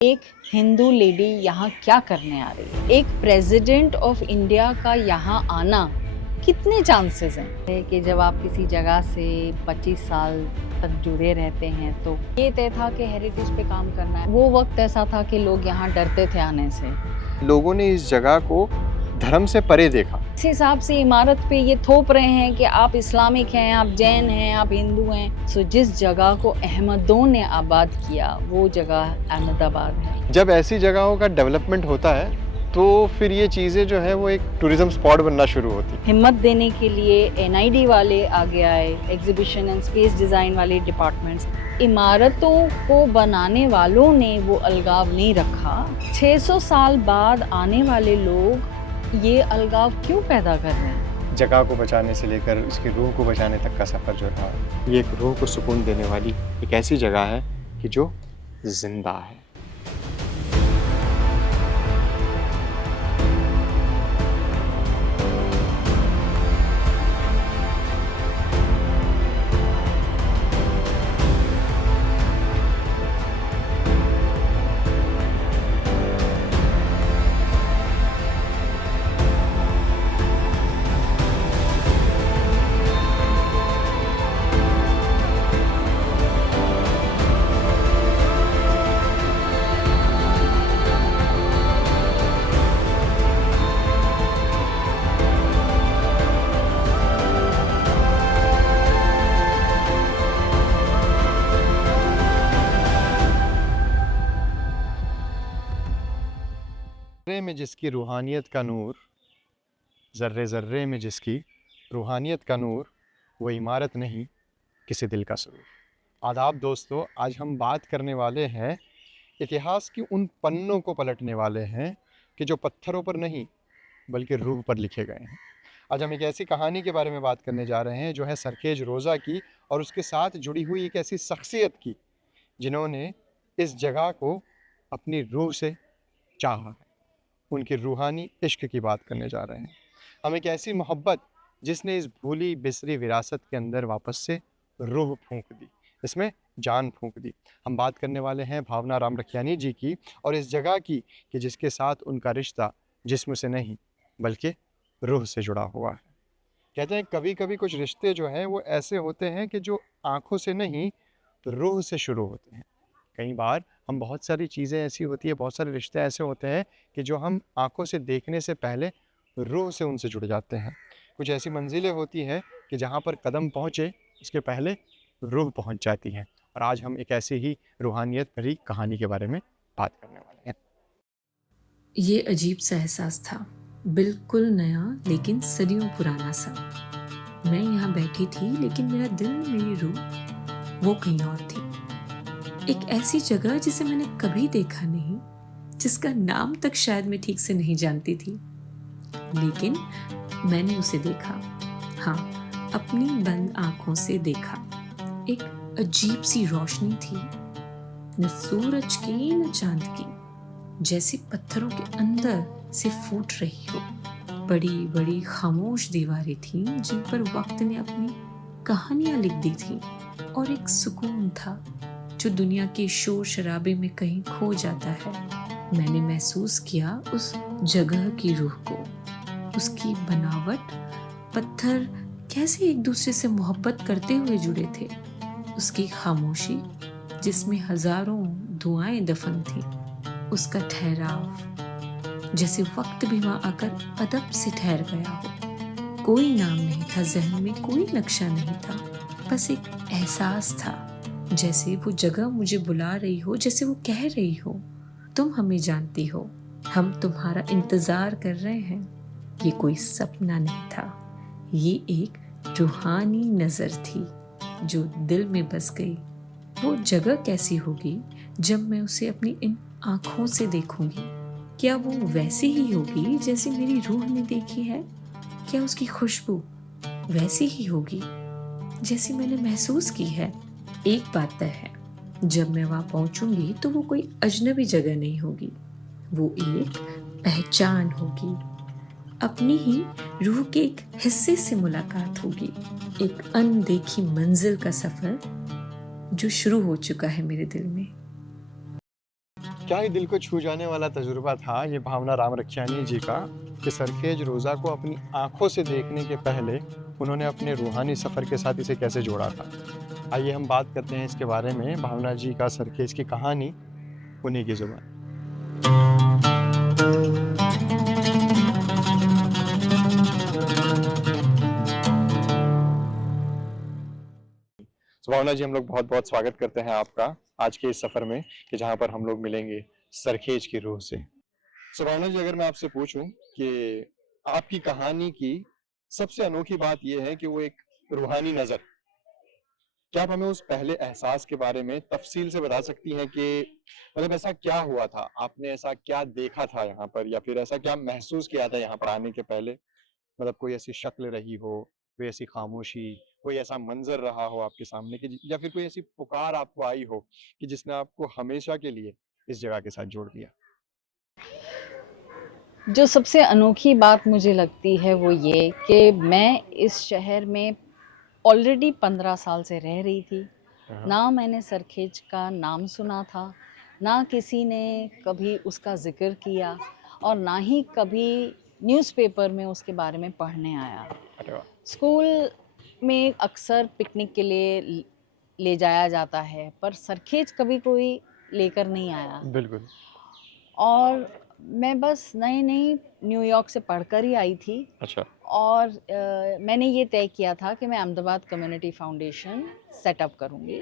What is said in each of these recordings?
एक हिंदू लेडी यहाँ क्या करने आ रही है? एक प्रेसिडेंट ऑफ इंडिया का यहाँ आना कितने चांसेस हैं कि जब आप किसी जगह से 25 साल तक जुड़े रहते हैं तो ये तय था कि हेरिटेज पे काम करना है। वो वक्त ऐसा था कि लोग यहाँ डरते थे आने से। लोगों ने इस जगह को धर्म से परे देखा। इस हिसाब से इमारत पे ये थोप रहे हैं कि आप इस्लामिक हैं, आप जैन हैं, आप हिंदू हैं। सो जिस जगह को अहमदों ने आबाद किया वो जगह अहमदाबाद है। जब ऐसी जगहों का डेवलपमेंट होता है तो फिर ये चीज़ें जो है वो एक टूरिज्म स्पॉट बनना शुरू होती है। हिम्मत देने के लिए एनआईडी वाले आगे आए, एग्जीबिशन एंड स्पेस डिज़ाइन वाले डिपार्टमेंट्स। इमारतों को बनाने वालों ने वो अलगाव नहीं रखा। 600 साल बाद आने वाले लोग ये अलगाव क्यों पैदा कर रहे हैं? जगह को बचाने से लेकर उसकी रूह को बचाने तक का सफ़र जो रहा, ये एक रूह को सुकून देने वाली एक ऐसी जगह है कि जो जिंदा है। ज़र्रे में जिसकी रूहानियत का नूर, ज़र्रे ज़र्रे में जिसकी रूहानियत का नूर, वो इमारत नहीं किसी दिल का सुरूर। आदाब दोस्तों, आज हम बात करने वाले हैं इतिहास की उन पन्नों को पलटने वाले हैं कि जो पत्थरों पर नहीं बल्कि रूह पर लिखे गए हैं। आज हम एक ऐसी कहानी के बारे में बात करने जा रहे हैं जो है सरखेज रोज़ा की और उसके साथ जुड़ी हुई एक ऐसी शख्सियत की जिन्होंने इस जगह को अपनी रूह से चाहा है। उनकी रूहानी इश्क की बात करने जा रहे हैं। हम एक ऐसी मोहब्बत जिसने इस भूली बिसरी विरासत के अंदर वापस से रूह फूंक दी, इसमें जान फूंक दी। हम बात करने वाले हैं भावना राम रखियानी जी की और इस जगह की कि जिसके साथ उनका रिश्ता जिस्म से नहीं बल्कि रूह से जुड़ा हुआ है। कहते हैं कभी कभी कुछ रिश्ते जो हैं वो ऐसे होते हैं कि जो आँखों से नहीं रूह से शुरू होते हैं। कई बार हम बहुत सारी चीज़ें ऐसी होती है, बहुत सारे रिश्ते ऐसे होते हैं कि जो हम आंखों से देखने से पहले रूह से उनसे जुड़ जाते हैं। कुछ ऐसी मंजिलें होती हैं कि जहाँ पर कदम पहुँचे उसके पहले रूह पहुँच जाती है। और आज हम एक ऐसी ही रूहानियत भरी कहानी के बारे में बात करने वाले हैं। ये अजीब सा एहसास था, बिल्कुल नया लेकिन सदियों पुराना सा। मैं यहाँ बैठी थी लेकिन मेरा दिल, मेरी रूह वो कहीं और थी। एक ऐसी जगह जिसे मैंने कभी देखा नहीं, जिसका नाम तक शायद मैं ठीक से नहीं जानती थी, लेकिन मैंने उसे देखा। हाँ, अपनी बंद आंखों से देखा। एक अजीब सी रोशनी थी, न सूरज की न चांद की, जैसे पत्थरों के अंदर से फूट रही हो। बड़ी बड़ी खामोश दीवारें थीं जिन पर वक्त ने अपनी कहानियां लिख दी थी, और एक सुकून था जो दुनिया के शोर शराबे में कहीं खो जाता है। मैंने महसूस किया उस जगह की रूह को, उसकी बनावट, पत्थर कैसे एक दूसरे से मोहब्बत करते हुए जुड़े थे, उसकी खामोशी जिसमें हजारों दुआएं दफन थी, उसका ठहराव जैसे वक्त भी वहां आकर अदब से ठहर गया हो। कोई नाम नहीं था जहन में, कोई नक्शा नहीं था, बस एक एहसास था, जैसे वो जगह मुझे बुला रही हो, जैसे वो कह रही हो, तुम हमें जानती हो, हम तुम्हारा इंतजार कर रहे हैं। ये कोई सपना नहीं था, ये एक रूहानी नजर थी जो दिल में बस गई। वो जगह कैसी होगी जब मैं उसे अपनी इन आंखों से देखूंगी? क्या वो वैसी ही होगी जैसी मेरी रूह ने देखी है? क्या उसकी खुशबू वैसी ही होगी जैसी मैंने महसूस की है? एक बात तय है, जब मैं वहां पहुंचूंगी तो वो कोई अजनबी जगह नहीं होगी, वो एक पहचान होगी, अपनी ही रूह के एक हिस्से से मुलाकात होगी, एक अनदेखी मंजिल का सफर जो शुरू हो चुका है मेरे दिल में। क्या ही दिल को छू जाने वाला तजुर्बा था ये भावना रामरखियानी जी का कि सरखेज रोज़ा को अपनी आंखों से देखने के पहले उन्होंने अपने रूहानी सफ़र के साथ इसे कैसे जोड़ा था। आइए हम बात करते हैं इसके बारे में, भावना जी का सरखेज की कहानी उन्हीं की ज़ुबान। तो भावना जी, हम लोग बहुत बहुत स्वागत करते हैं आपका आज के इस सफ़र में कि जहाँ पर हम लोग मिलेंगे सरखेज की रूह से। सो भावना जी, अगर मैं आपसे पूछूं कि आपकी कहानी की सबसे अनोखी बात यह है कि वो एक रूहानी नज़र, क्या आप हमें उस पहले एहसास के बारे में तफसील से बता सकती हैं कि मतलब ऐसा क्या हुआ था, आपने ऐसा क्या देखा था यहाँ पर, या फिर ऐसा क्या महसूस किया था यहाँ पर आने के पहले? मतलब कोई ऐसी शक्ल रही हो, कोई ऐसी खामोशी, कोई ऐसा मंजर रहा हो आपके सामने कि या फिर कोई ऐसी पुकार आपको आई हो कि जिसने आपको हमेशा के लिए इस जगह के साथ जोड़ दिया? जो सबसे अनोखी बात मुझे लगती है वो ये कि मैं इस शहर में ऑलरेडी 15 साल से रह रही थी। हाँ। ना मैंने सरखेज का नाम सुना था, ना किसी ने कभी उसका ज़िक्र किया और ना ही कभी न्यूज़पेपर में उसके बारे में पढ़ने आया। अरे वाह! स्कूल में अक्सर पिकनिक के लिए ले जाया जाता है, पर सरखेज कभी कोई लेकर नहीं आया। बिल्कुल। और मैं बस नई-नई न्यूयॉर्क से पढ़कर ही आई थी अच्छा। और मैंने ये तय किया था कि मैं अहमदाबाद कम्युनिटी फाउंडेशन सेटअप करूँगी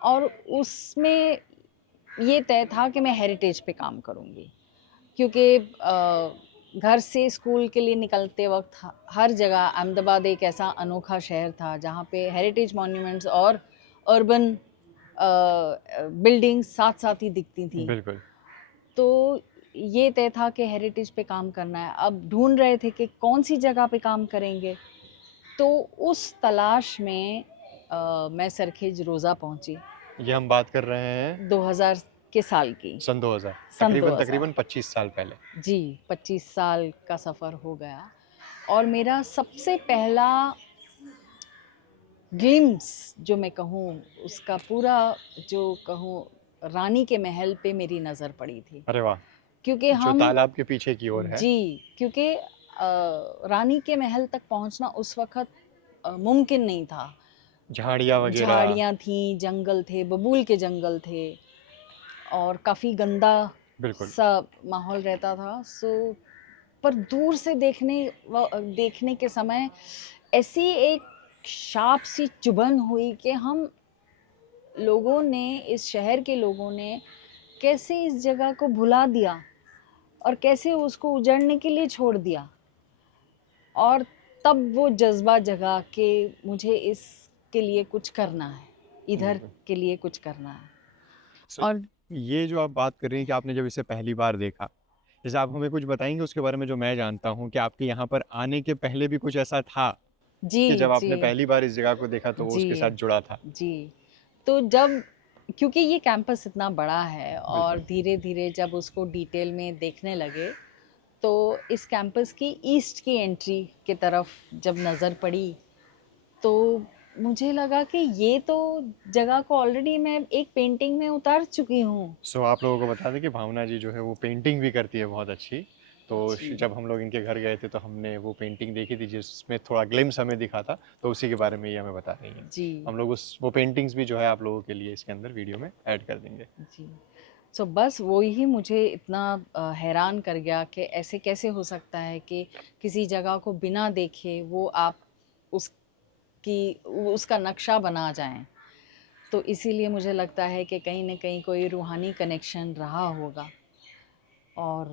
और उसमें ये तय था कि मैं हेरिटेज पे काम करूँगी, क्योंकि घर से स्कूल के लिए निकलते वक्त हर जगह अहमदाबाद एक ऐसा अनोखा शहर था जहाँ पे हेरिटेज मॉन्यूमेंट्स और अर्बन बिल्डिंग्स साथ-साथ ही दिखती थी। बिल्कुल। तो ये तय था कि हेरिटेज पे काम करना है। अब ढूँढ रहे थे कि कौन-सी जगह पे काम करेंगे। तो उस तलाश में मैं सरखेज रोज़ा पहुँची ये हम बात कर रहे हैं 2000 के साल की। सन 2000, सन तकरीबन 2000 तकरीबन 25 साल पहले। जी, 25 साल का सफ़र हो गया और मेरा सबसे पहला ग्लिम्स जो मैं कहूँ, उसका पूरा जो कहूँ रानी के महल पे मेरी नज़र पड़ी थी। अरे वाह! क्योंकि जो हम तालाब के पीछे की ओर है। जी, क्योंकि रानी के महल तक पहुँचना उस वक़्त मुमकिन नहीं था। झाड़ियाँ वगैरह। झाड़ियाँ थीं, जंगल थे, बबूल के जंगल थे और काफ़ी गंदा बिल्कुल। सा माहौल रहता था। पर दूर से देखने के समय ऐसी एक शार्प सी चुभन हुई कि हम लोगों ने, इस शहर के लोगों ने कैसे इस जगह को भुला दिया और कैसे उसको उजड़ने के लिए छोड़ दिया। और तब वो जज़्बा जगा कि मुझे इसके लिए कुछ करना है, इधर बिल्कुल। के लिए कुछ करना है। सो और ये जो आप बात कर रही हैं कि आपने जब इसे पहली बार देखा, जैसे आप हमें कुछ बताएँगे उसके बारे में जो मैं जानता हूँ कि आपके यहाँ पर आने के पहले भी कुछ ऐसा था कि जी, जब आपने जी, पहली बार इस जगह को देखा तो वो उसके साथ जी, जुड़ा था? जी। तो जब, क्योंकि ये कैंपस इतना बड़ा है और बिल्कुल। धीरे-धीरे जब उसको डिटेल में देखने लगे, तो इस कैंपस की ईस्ट की एंट्री की तरफ जब नज़र पड़ी, तो मुझे लगा कि ये तो जगह को ऑलरेडी मैं एक पेंटिंग में उतार चुकी हूँ। सो आप लोगों को बता दें कि भावना जी जो है वो पेंटिंग भी करती है बहुत अच्छी। तो जी, जब हम लोग इनके घर गए थे तो हमने वो पेंटिंग देखी थी जिसमें थोड़ा ग्लिम्स हमें दिखा था, तो उसी के बारे में ये हमें बता रही हैं। जी, हम लोग उस वो पेंटिंग्स भी जो है आप लोगों के लिए इसके अंदर वीडियो में ऐड कर देंगे। जी। सो बस वो ही मुझे इतना हैरान कर गया कि ऐसे कैसे हो सकता है कि किसी जगह को बिना देखे वो आप उसका नक्शा बना जाएं। तो इसीलिए मुझे लगता है कि कहीं न कहीं कोई रूहानी कनेक्शन रहा होगा और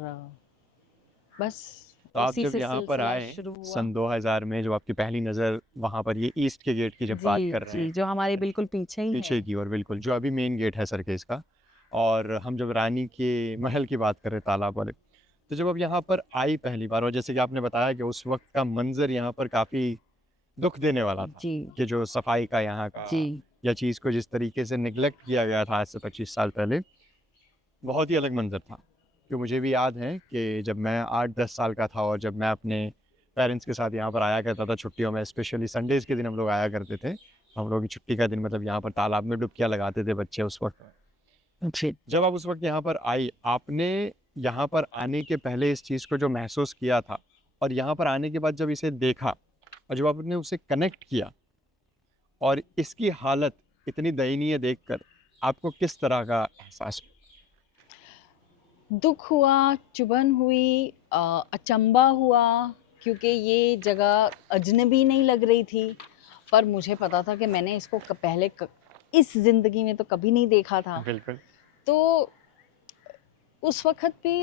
बस तो आप उसी जब से यहाँ पर सिलसिला आए शुरू हुआ। सन 2000 में, जब आपकी पहली नज़र वहाँ पर ये ईस्ट के गेट की जब बात जी, कर रहे जी, हैं, जो हमारे बिल्कुल पीछे ही पीछे है। की ओर बिल्कुल, जो अभी मेन गेट है सरखेज का, और हम जब रानी के महल की बात कर रहे तालाब वाले, तो जब अब यहाँ पर आई पहली बार और जैसे कि आपने बताया कि उस वक़्त का मंज़र यहाँ पर काफ़ी दुःख देने वाला था, जी, कि जो सफाई का यहाँ का जी, या चीज़ को जिस तरीके से नेग्लेक्ट किया गया था आज से 25 साल पहले, बहुत ही अलग मंज़र था। तो मुझे भी याद है कि जब मैं 8-10 साल का था और जब मैं अपने पेरेंट्स के साथ यहाँ पर आया करता था छुट्टियों में, स्पेशली संडेज़ के दिन हम लोग आया करते थे। हम लोग की छुट्टी का दिन मतलब यहाँ पर तालाब में डुबकियाँ लगाते थे बच्चे उस वक़्त। जी। जब आप उस वक्त यहाँ पर आई, आपने यहाँ पर आने के पहले इस चीज़ को जो महसूस किया था और यहाँ पर आने के बाद जब इसे देखा और जब आपने उसे कनेक्ट किया और इसकी हालत इतनी दयनीय देखकर आपको किस तरह का एहसास हुआ? दुख हुआ, चुभन हुई, अचंभा हुआ, क्योंकि ये जगह अजनबी नहीं लग रही थी, पर मुझे पता था कि मैंने इसको पहले इस ज़िंदगी में तो कभी नहीं देखा था। बिल्कुल। तो उस वक़्त भी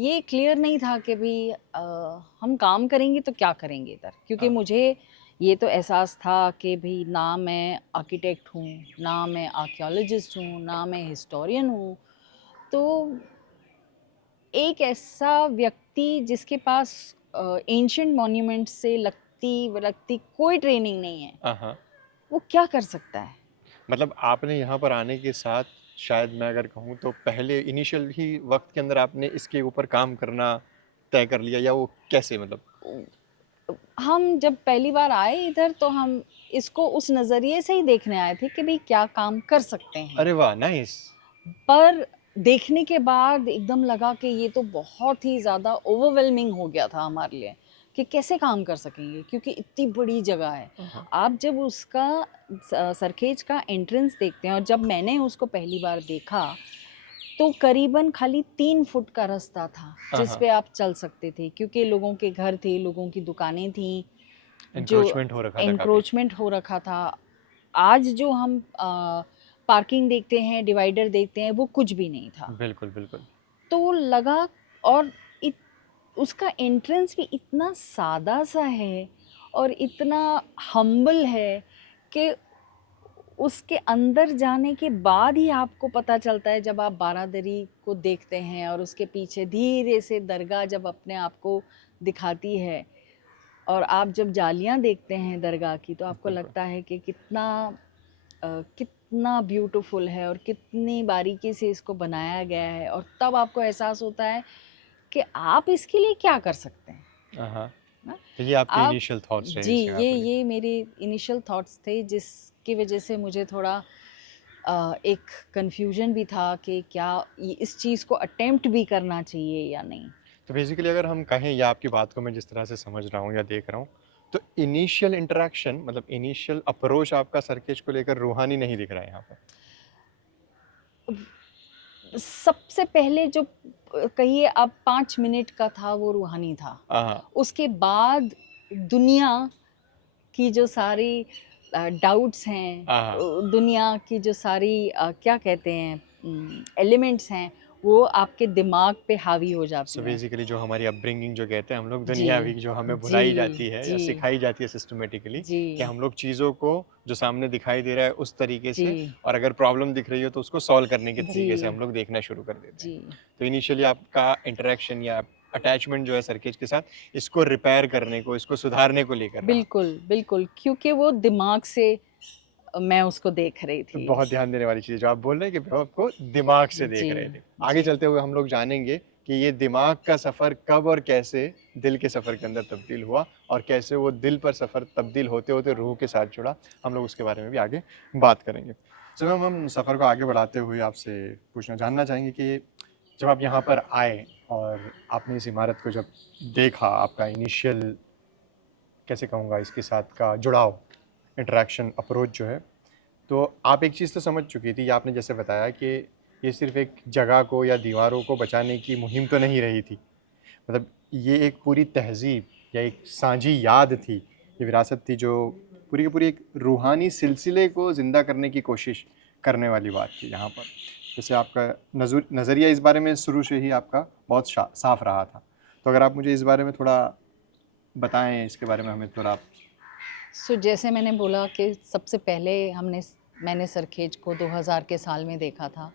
ये क्लियर नहीं था कि भई हम काम करेंगे तो क्या करेंगे इधर? क्योंकि हाँ। मुझे ये तो एहसास था कि भई ना मैं आर्किटेक्ट हूँ, ना मैं आर्कियोलॉजिस्ट हूँ, ना मैं हिस्टोरियन हूँ। तो एक ऐसा व्यक्ति जिसके पास एंशिएंट मॉन्यूमेंट्स से लगती कोई ट्रेनिंग नहीं है, हाँ। वो क्या कर सकता है? मतलब आपने यहाँ पर आने के साथ शायद मैं अगर कहूँ तो पहले इनिशियल ही वक्त के अंदर आपने इसके ऊपर काम करना तय कर लिया या वो कैसे मतलब? हम जब पहली बार आए इधर तो हम इसको उस नज़रिए से ही देखने आए थे कि भई क्या काम कर सकते हैं। अरे वाह! नाइस। पर देखने के बाद एकदम लगा कि ये तो बहुत ही ज़्यादा ओवरवेलमिंग हो गया था हमारे लिए कि कैसे काम कर सकेंगे, क्योंकि इतनी बड़ी जगह है। हाँ। आप जब उसका सरखेज का एंट्रेंस देखते हैं और जब मैंने उसको पहली बार देखा तो करीबन खाली 3 फुट का रास्ता था जिस हाँ। पे आप चल सकते थे, क्योंकि लोगों के घर थे, लोगों की दुकानें थी, जो एंक्रोचमेंट हो रखा था काफ़ी। एनक्रोचमेंट हो रखा था। आज जो हम पार्किंग देखते हैं, डिवाइडर देखते हैं, वो कुछ भी नहीं था। बिल्कुल, बिल्कुल। तो लगा, और इत, उसका एंट्रेंस भी इतना सादा सा है और इतना हम्बल है कि उसके अंदर जाने के बाद ही आपको पता चलता है, जब आप बारादरी को देखते हैं और उसके पीछे धीरे से दरगाह जब अपने आप को दिखाती है और आप जब जालियां देखते हैं दरगाह की, तो आपको बिल्कुल। लगता है कि कितना ब्यूटीफुल है और कितनी बारीकी से इसको बनाया गया है, और तब आपको एहसास होता है कि आप इसके लिए क्या कर सकते हैं हाँ। ना? तो ये आपके आप इनिशियल थॉट्स रहे जी, इस जगह को लेके। ये मेरे इनिशियल थॉट्स थे, जिसकी वजह से मुझे थोड़ा एक कन्फ्यूजन भी था कि क्या इस चीज़ को अटेम्प्ट भी करना चाहिए या नहीं। तो बेसिकली अगर हम कहें या आपकी बात को मैं जिस तरह से समझ रहा हूँ या देख रहा हूँ, तो इनिशियल इंटरेक्शन मतलब इनिशियल अप्रोच आपका सरकेज को लेकर रूहानी नहीं दिख रहा है यहाँ पर। सबसे पहले जो कहिए आप 5 मिनट का था, वो रूहानी था। हाँ। उसके बाद दुनिया की जो सारी डाउट्स हैं, हाँ। दुनिया की जो सारी क्या कहते हैं एलिमेंट्स हैं, वो आपके दिमाग पे हावी हो जाती सो हैं। बेसिकली जो हमारी अपब्रिंगिंग जो कहते हैं हम लोग जी, दुनियावी जो हमें जी, भुलाई जाती है या जी, सिखाई जाती है सिस्टमेटिकली जी, कि हम लोग चीज़ों को जो सामने दिखाई दे रहा है उस तरीके जी, से और अगर प्रॉब्लम दिख रही हो तो उसको सॉल्व करने के जी, तरीके से हम लोग देखना शुरू कर देते हैं। जी। तो इनिशियली आपका इंटरेक्शन या अटैचमेंट जो है सरकेज के साथ इसको रिपेयर करने को, इसको सुधारने को लेकर रहा। बिल्कुल, बिल्कुल, क्योंकि वो दिमाग से मैं उसको देख रही तो थी। बहुत ध्यान देने वाली चीज़ है जो आप बोल रहे हैं कि वो आपको दिमाग से देख जी, रहे थे। आगे जी। चलते हुए हम लोग जानेंगे कि ये दिमाग का सफ़र कब और कैसे दिल के सफ़र के अंदर तब्दील हुआ और कैसे वो दिल पर सफ़र तब्दील होते-होते रूह के साथ जुड़ा। हम लोग उसके बारे में भी आगे बात करेंगे। तो मैम हम सफ़र को आगे बढ़ाते हुए आपसे जानना चाहेंगे कि जब आप यहाँ पर आए और आपने इस इमारत को जब देखा, आपका इनिशियल कैसे कहूँगा इसके साथ का जुड़ाव, इंटरैक्शन, अप्रोच जो है, तो आप एक चीज़ तो समझ चुकी थी, आपने जैसे बताया कि ये सिर्फ़ एक जगह को या दीवारों को बचाने की मुहिम तो नहीं रही थी। मतलब ये एक पूरी तहज़ीब या एक साँझी याद थी, ये विरासत थी जो पूरी की पूरी एक रूहानी सिलसिले को ज़िंदा करने की कोशिश करने वाली बात थी यहाँ पर। जैसे आपका नज़रिया इस बारे में शुरू से ही आपका बहुत साफ़ रहा था। तो अगर आप मुझे इस बारे में थोड़ा बताएँ, इसके बारे में हमें थोड़ा। जैसे मैंने बोला कि सबसे पहले मैंने सरखेज को 2000 के साल में देखा था,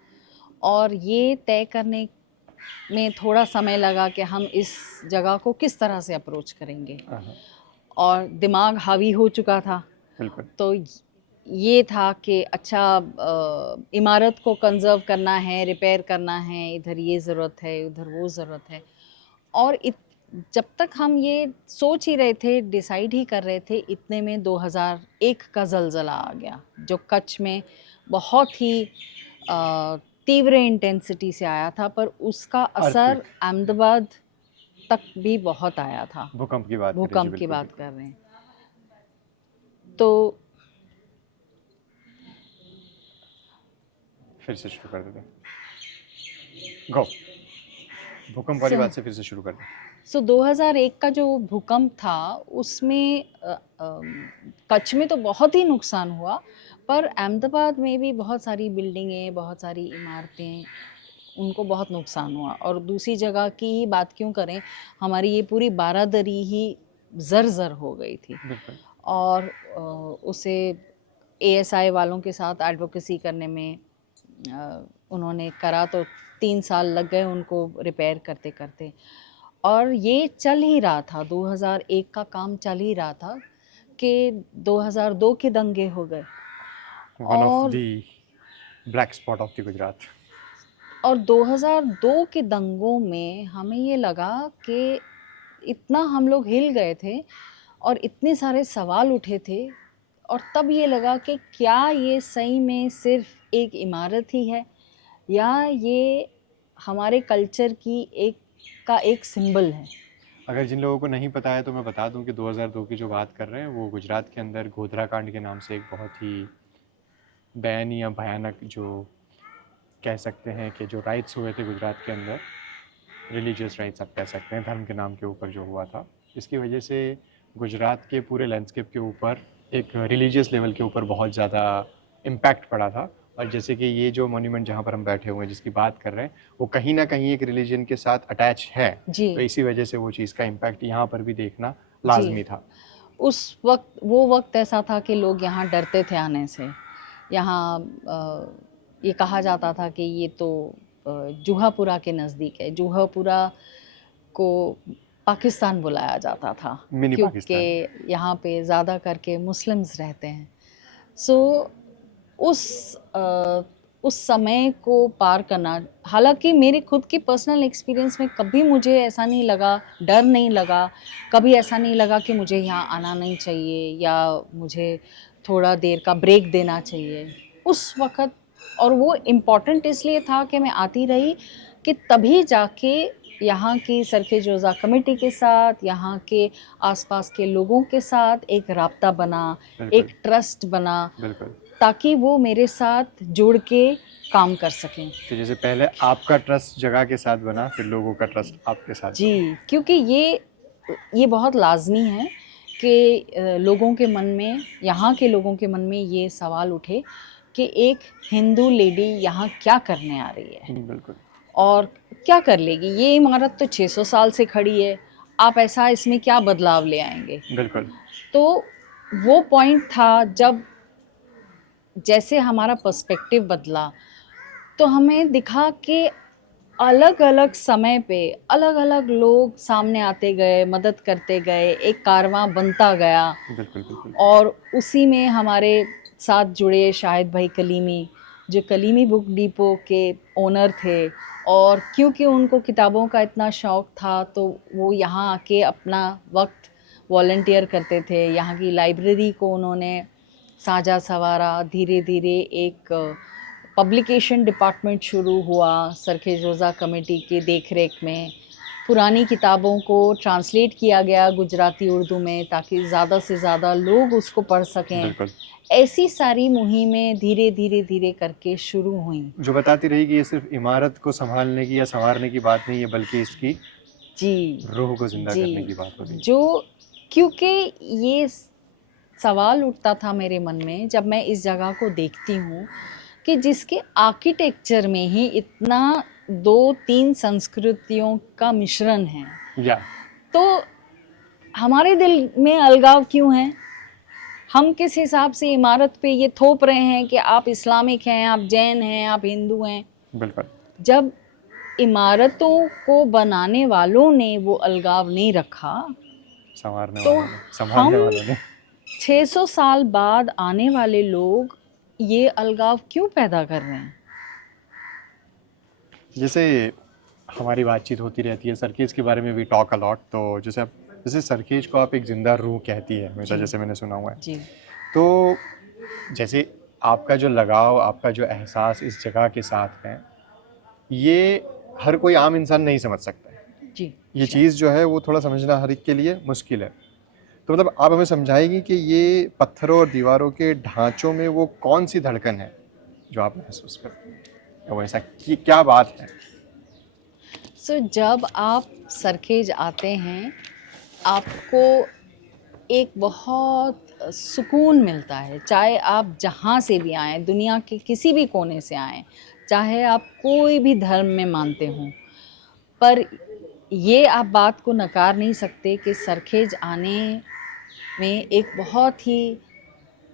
और ये तय करने में थोड़ा समय लगा कि हम इस जगह को किस तरह से अप्रोच करेंगे, हाँ, और दिमाग हावी हो चुका था। बिल्कुल। तो ये था कि अच्छा, इमारत को कंज़र्व करना है, रिपेयर करना है, इधर ये ज़रूरत है, उधर वो ज़रूरत है। और जब तक हम ये सोच ही रहे थे, डिसाइड ही कर रहे थे, इतने में 2001 का ज़लज़ला आ गया, जो कच्छ में बहुत ही तीव्र इंटेंसिटी से आया था, पर उसका असर अहमदाबाद तक भी बहुत आया था। भूकंप की बात भूकंप की बिल्कुल। बात कर रहे हैं तो फिर से शुरू कर देते हैं। गो, भूकंप वाली सर, बात से फिर से शुरू कर दें। सो 2001 का जो भूकंप था उसमें कच्छ में तो बहुत ही नुकसान हुआ, पर अहमदाबाद में भी बहुत सारी बिल्डिंगें, बहुत सारी इमारतें, उनको बहुत नुकसान हुआ। और दूसरी जगह की ही बात क्यों करें, हमारी ये पूरी बारादरी ही जर्जर हो गई थी। बिल्कुल। और उसे एएसआई वालों के साथ एडवोकेसी करने में उन्होंने करा, तो 3 साल लग गए उनको रिपेयर करते करते। और ये चल ही रहा था, 2001 का काम चल ही रहा था कि 2002 के दंगे हो गए। वन ऑफ और the black spot of the Gujarat. और 2002 के दंगों में हमें ये लगा कि इतना हम लोग हिल गए थे और इतने सारे सवाल उठे थे, और तब ये लगा कि क्या ये सही में सिर्फ एक इमारत ही है, या ये हमारे कल्चर की एक सिंबल है। अगर जिन लोगों को नहीं पता है तो मैं बता दूं कि 2002 की जो बात कर रहे हैं वो गुजरात के अंदर गोधरा कांड के नाम से एक बहुत ही दयनीय या भयानक, जो कह सकते हैं कि जो राइट्स हुए थे गुजरात के अंदर, रिलीजियस राइट्स आप कह सकते हैं, धर्म के नाम के ऊपर जो हुआ था, इसकी वजह से गुजरात के पूरे लैंडस्केप के ऊपर एक रिलीजियस लेवल के ऊपर बहुत ज़्यादा इम्पैक्ट पड़ा था। और जैसे कि ये जो मॉन्यूमेंट जहाँ पर हम बैठे हुए हैं जिसकी बात कर रहे हैं, वो कहीं ना कहीं एक रिलीजन के साथ अटैच है, जी। तो इसी वजह से वो चीज़ का इम्पैक्ट यहाँ पर भी देखना लाजमी था। उस वक्त वो वक्त ऐसा था कि लोग यहाँ डरते थे आने से। यहाँ ये कहा जाता था कि ये तो जूहापुरा के नज़दीक है। जूहापुरा को पाकिस्तान बुलाया जाता था मिनी क्योंकि यहाँ पे ज़्यादा करके मुस्लिम्स रहते हैं। सो उस समय को पार करना, हालांकि मेरे खुद की पर्सनल एक्सपीरियंस में कभी मुझे ऐसा नहीं लगा, डर नहीं लगा, कभी ऐसा नहीं लगा कि मुझे यहाँ आना नहीं चाहिए या मुझे थोड़ा देर का ब्रेक देना चाहिए उस वक़्त। और वो इम्पॉर्टेंट इसलिए था कि मैं आती रही कि तभी जाके यहाँ की सरखेज रोज़ा कमेटी के साथ, यहाँ के आसपास के लोगों के साथ एक राब्ता बना, एक ट्रस्ट बना, ताकि वो मेरे साथ जुड़ के काम कर सकें। तो जैसे पहले आपका ट्रस्ट जगह के साथ बना, फिर लोगों का ट्रस्ट आपके साथ। जी, क्योंकि ये बहुत लाजमी है कि लोगों के मन में, यहाँ के लोगों के मन में ये सवाल उठे कि एक हिंदू लेडी यहाँ क्या करने आ रही है। बिल्कुल। और क्या कर लेगी, ये इमारत तो 600 साल से खड़ी है, आप ऐसा इसमें क्या बदलाव ले आएंगे। बिल्कुल। तो वो पॉइंट था जब जैसे हमारा पर्सपेक्टिव बदला, तो हमें दिखा कि अलग अलग समय पे अलग अलग लोग सामने आते गए, मदद करते गए, एक कारवां बनता गया। बिल्कुल बिल्कुल। और उसी में हमारे साथ जुड़े शाहिद भाई कलीमी, जो कलीमी बुक डिपो के ओनर थे, और क्योंकि उनको किताबों का इतना शौक़ था तो वो यहाँ आके अपना वक्त वॉलंटियर करते थे। यहाँ की लाइब्रेरी को उन्होंने साजा संवारा। धीरे धीरे एक पब्लिकेशन डिपार्टमेंट शुरू हुआ सरखेज रोज़ा कमेटी के देखरेख में। पुरानी किताबों को ट्रांसलेट किया गया गुजराती उर्दू में, ताकि ज़्यादा से ज़्यादा लोग उसको पढ़ सकें। ऐसी सारी मुहिमें धीरे धीरे धीरे करके शुरू हुई, जो बताती रही कि ये सिर्फ इमारत को संभालने की या संवारने की बात नहीं है, बल्कि इसकी रूह को जिंदा करने की बात होती है। जो क्योंकि ये सवाल उठता था मेरे मन में जब मैं इस जगह को देखती हूँ कि जिसके आर्किटेक्चर में ही इतना 2-3 संस्कृतियों का मिश्रण है, तो हमारे दिल में अलगाव क्यों है? हम किस हिसाब से इमारत पे ये थोप रहे हैं कि आप इस्लामिक हैं, आप जैन हैं, आप हिंदू हैं। बिल्कुल। जब इमारतों को बनाने वालों ने वो अलगाव नहीं रखा, तो हम 600 साल बाद आने वाले लोग ये अलगाव क्यों पैदा कर रहे हैं? जैसे हमारी बातचीत होती रहती है सरखेज के बारे में, वी टॉक अ लॉट। तो जैसे सरखेज को आप एक जिंदा रूह कहती है हमेशा, जैसे मैंने सुना हुआ है जी। तो जैसे आपका जो लगाव, आपका जो एहसास इस जगह के साथ है, ये हर कोई आम इंसान नहीं समझ सकता है। जी ये चीज़ जो है वो थोड़ा समझना हर एक के लिए मुश्किल है। तो मतलब आप हमें समझाएगी कि ये पत्थरों और दीवारों के ढांचों में वो कौन सी धड़कन है जो आप महसूस करते हैं, या वो ऐसा क्या बात है? सो जब आप सरखेज आते हैं, आपको एक बहुत सुकून मिलता है, चाहे आप जहाँ से भी आएँ, दुनिया के किसी भी कोने से आएँ, चाहे आप कोई भी धर्म में मानते हों। पर ये आप बात को नकार नहीं सकते कि सरखेज आने में एक बहुत ही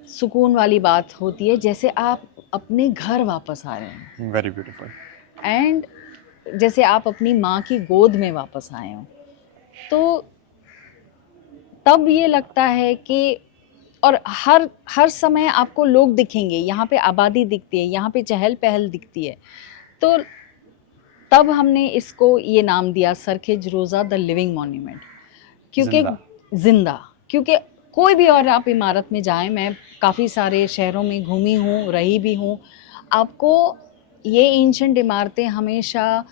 सुकून वाली बात होती है, जैसे आप अपने घर वापस आ रहे हैं वेरी ब्यूटीफुल। एंड जैसे आप अपनी माँ की गोद में वापस आए हो। तो तब ये लगता है कि और हर हर समय आपको लोग दिखेंगे, यहाँ पे आबादी दिखती है, यहाँ पे चहल पहल दिखती है। तो तब हमने इसको ये नाम दिया सरखेज रोज़ा द लिविंग मॉन्यूमेंट, क्योंकि जिंदा। जिंदा, क्योंकि कोई भी और आप इमारत में जाएं, मैं काफ़ी सारे शहरों में घूमी हूँ, रही भी हूँ, आपको ये एंशंट इमारतें हमेशा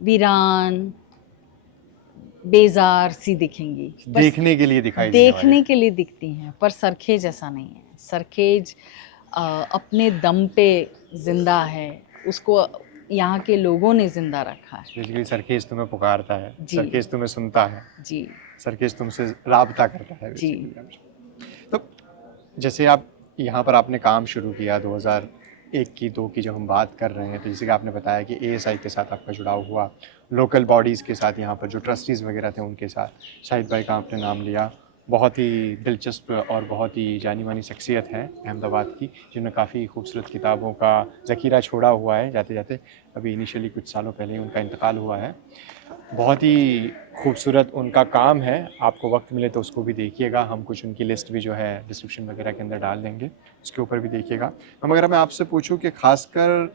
वीरान बेजार सी दिखेंगी, देखने के लिए दिखाई देने वाली। देखने के लिए दिखती हैं। पर सरखेज ऐसा नहीं है। सरखेज अपने दम पे जिंदा है, उसको यहाँ के लोगों ने जिंदा रखा है। बेसिकली सरखेज तुम्हें पुकारता है, जी। सरखेज तुम्हें सुनता है, जी सरखेज तुमसे राबता करता है जी। basically। तो जैसे आप यहाँ पर आपने काम शुरू किया 2001 की 2 की जब हम बात कर रहे हैं, तो जैसे कि आपने बताया कि एएसआई के साथ आपका जुड़ाव हुआ, लोकल बॉडीज़ के साथ, यहाँ पर जो ट्रस्टीज़ वगैरह थे उनके साथ, शाहिद भाई का आपने नाम लिया, बहुत ही दिलचस्प और बहुत ही जानी मानी शख्सियत है अहमदाबाद की, जिन्होंने काफ़ी खूबसूरत किताबों का ज़ख़ीरा छोड़ा हुआ है जाते जाते। अभी इनिशियली कुछ सालों पहले ही उनका इंतकाल हुआ है। बहुत ही खूबसूरत उनका काम है, आपको वक्त मिले तो उसको भी देखिएगा। हम कुछ उनकी लिस्ट भी जो है डिस्क्रिप्शन वगैरह के अंदर डाल देंगे, उसके ऊपर भी देखिएगा। हम अगर मैं आपसे पूछूं कि खासकर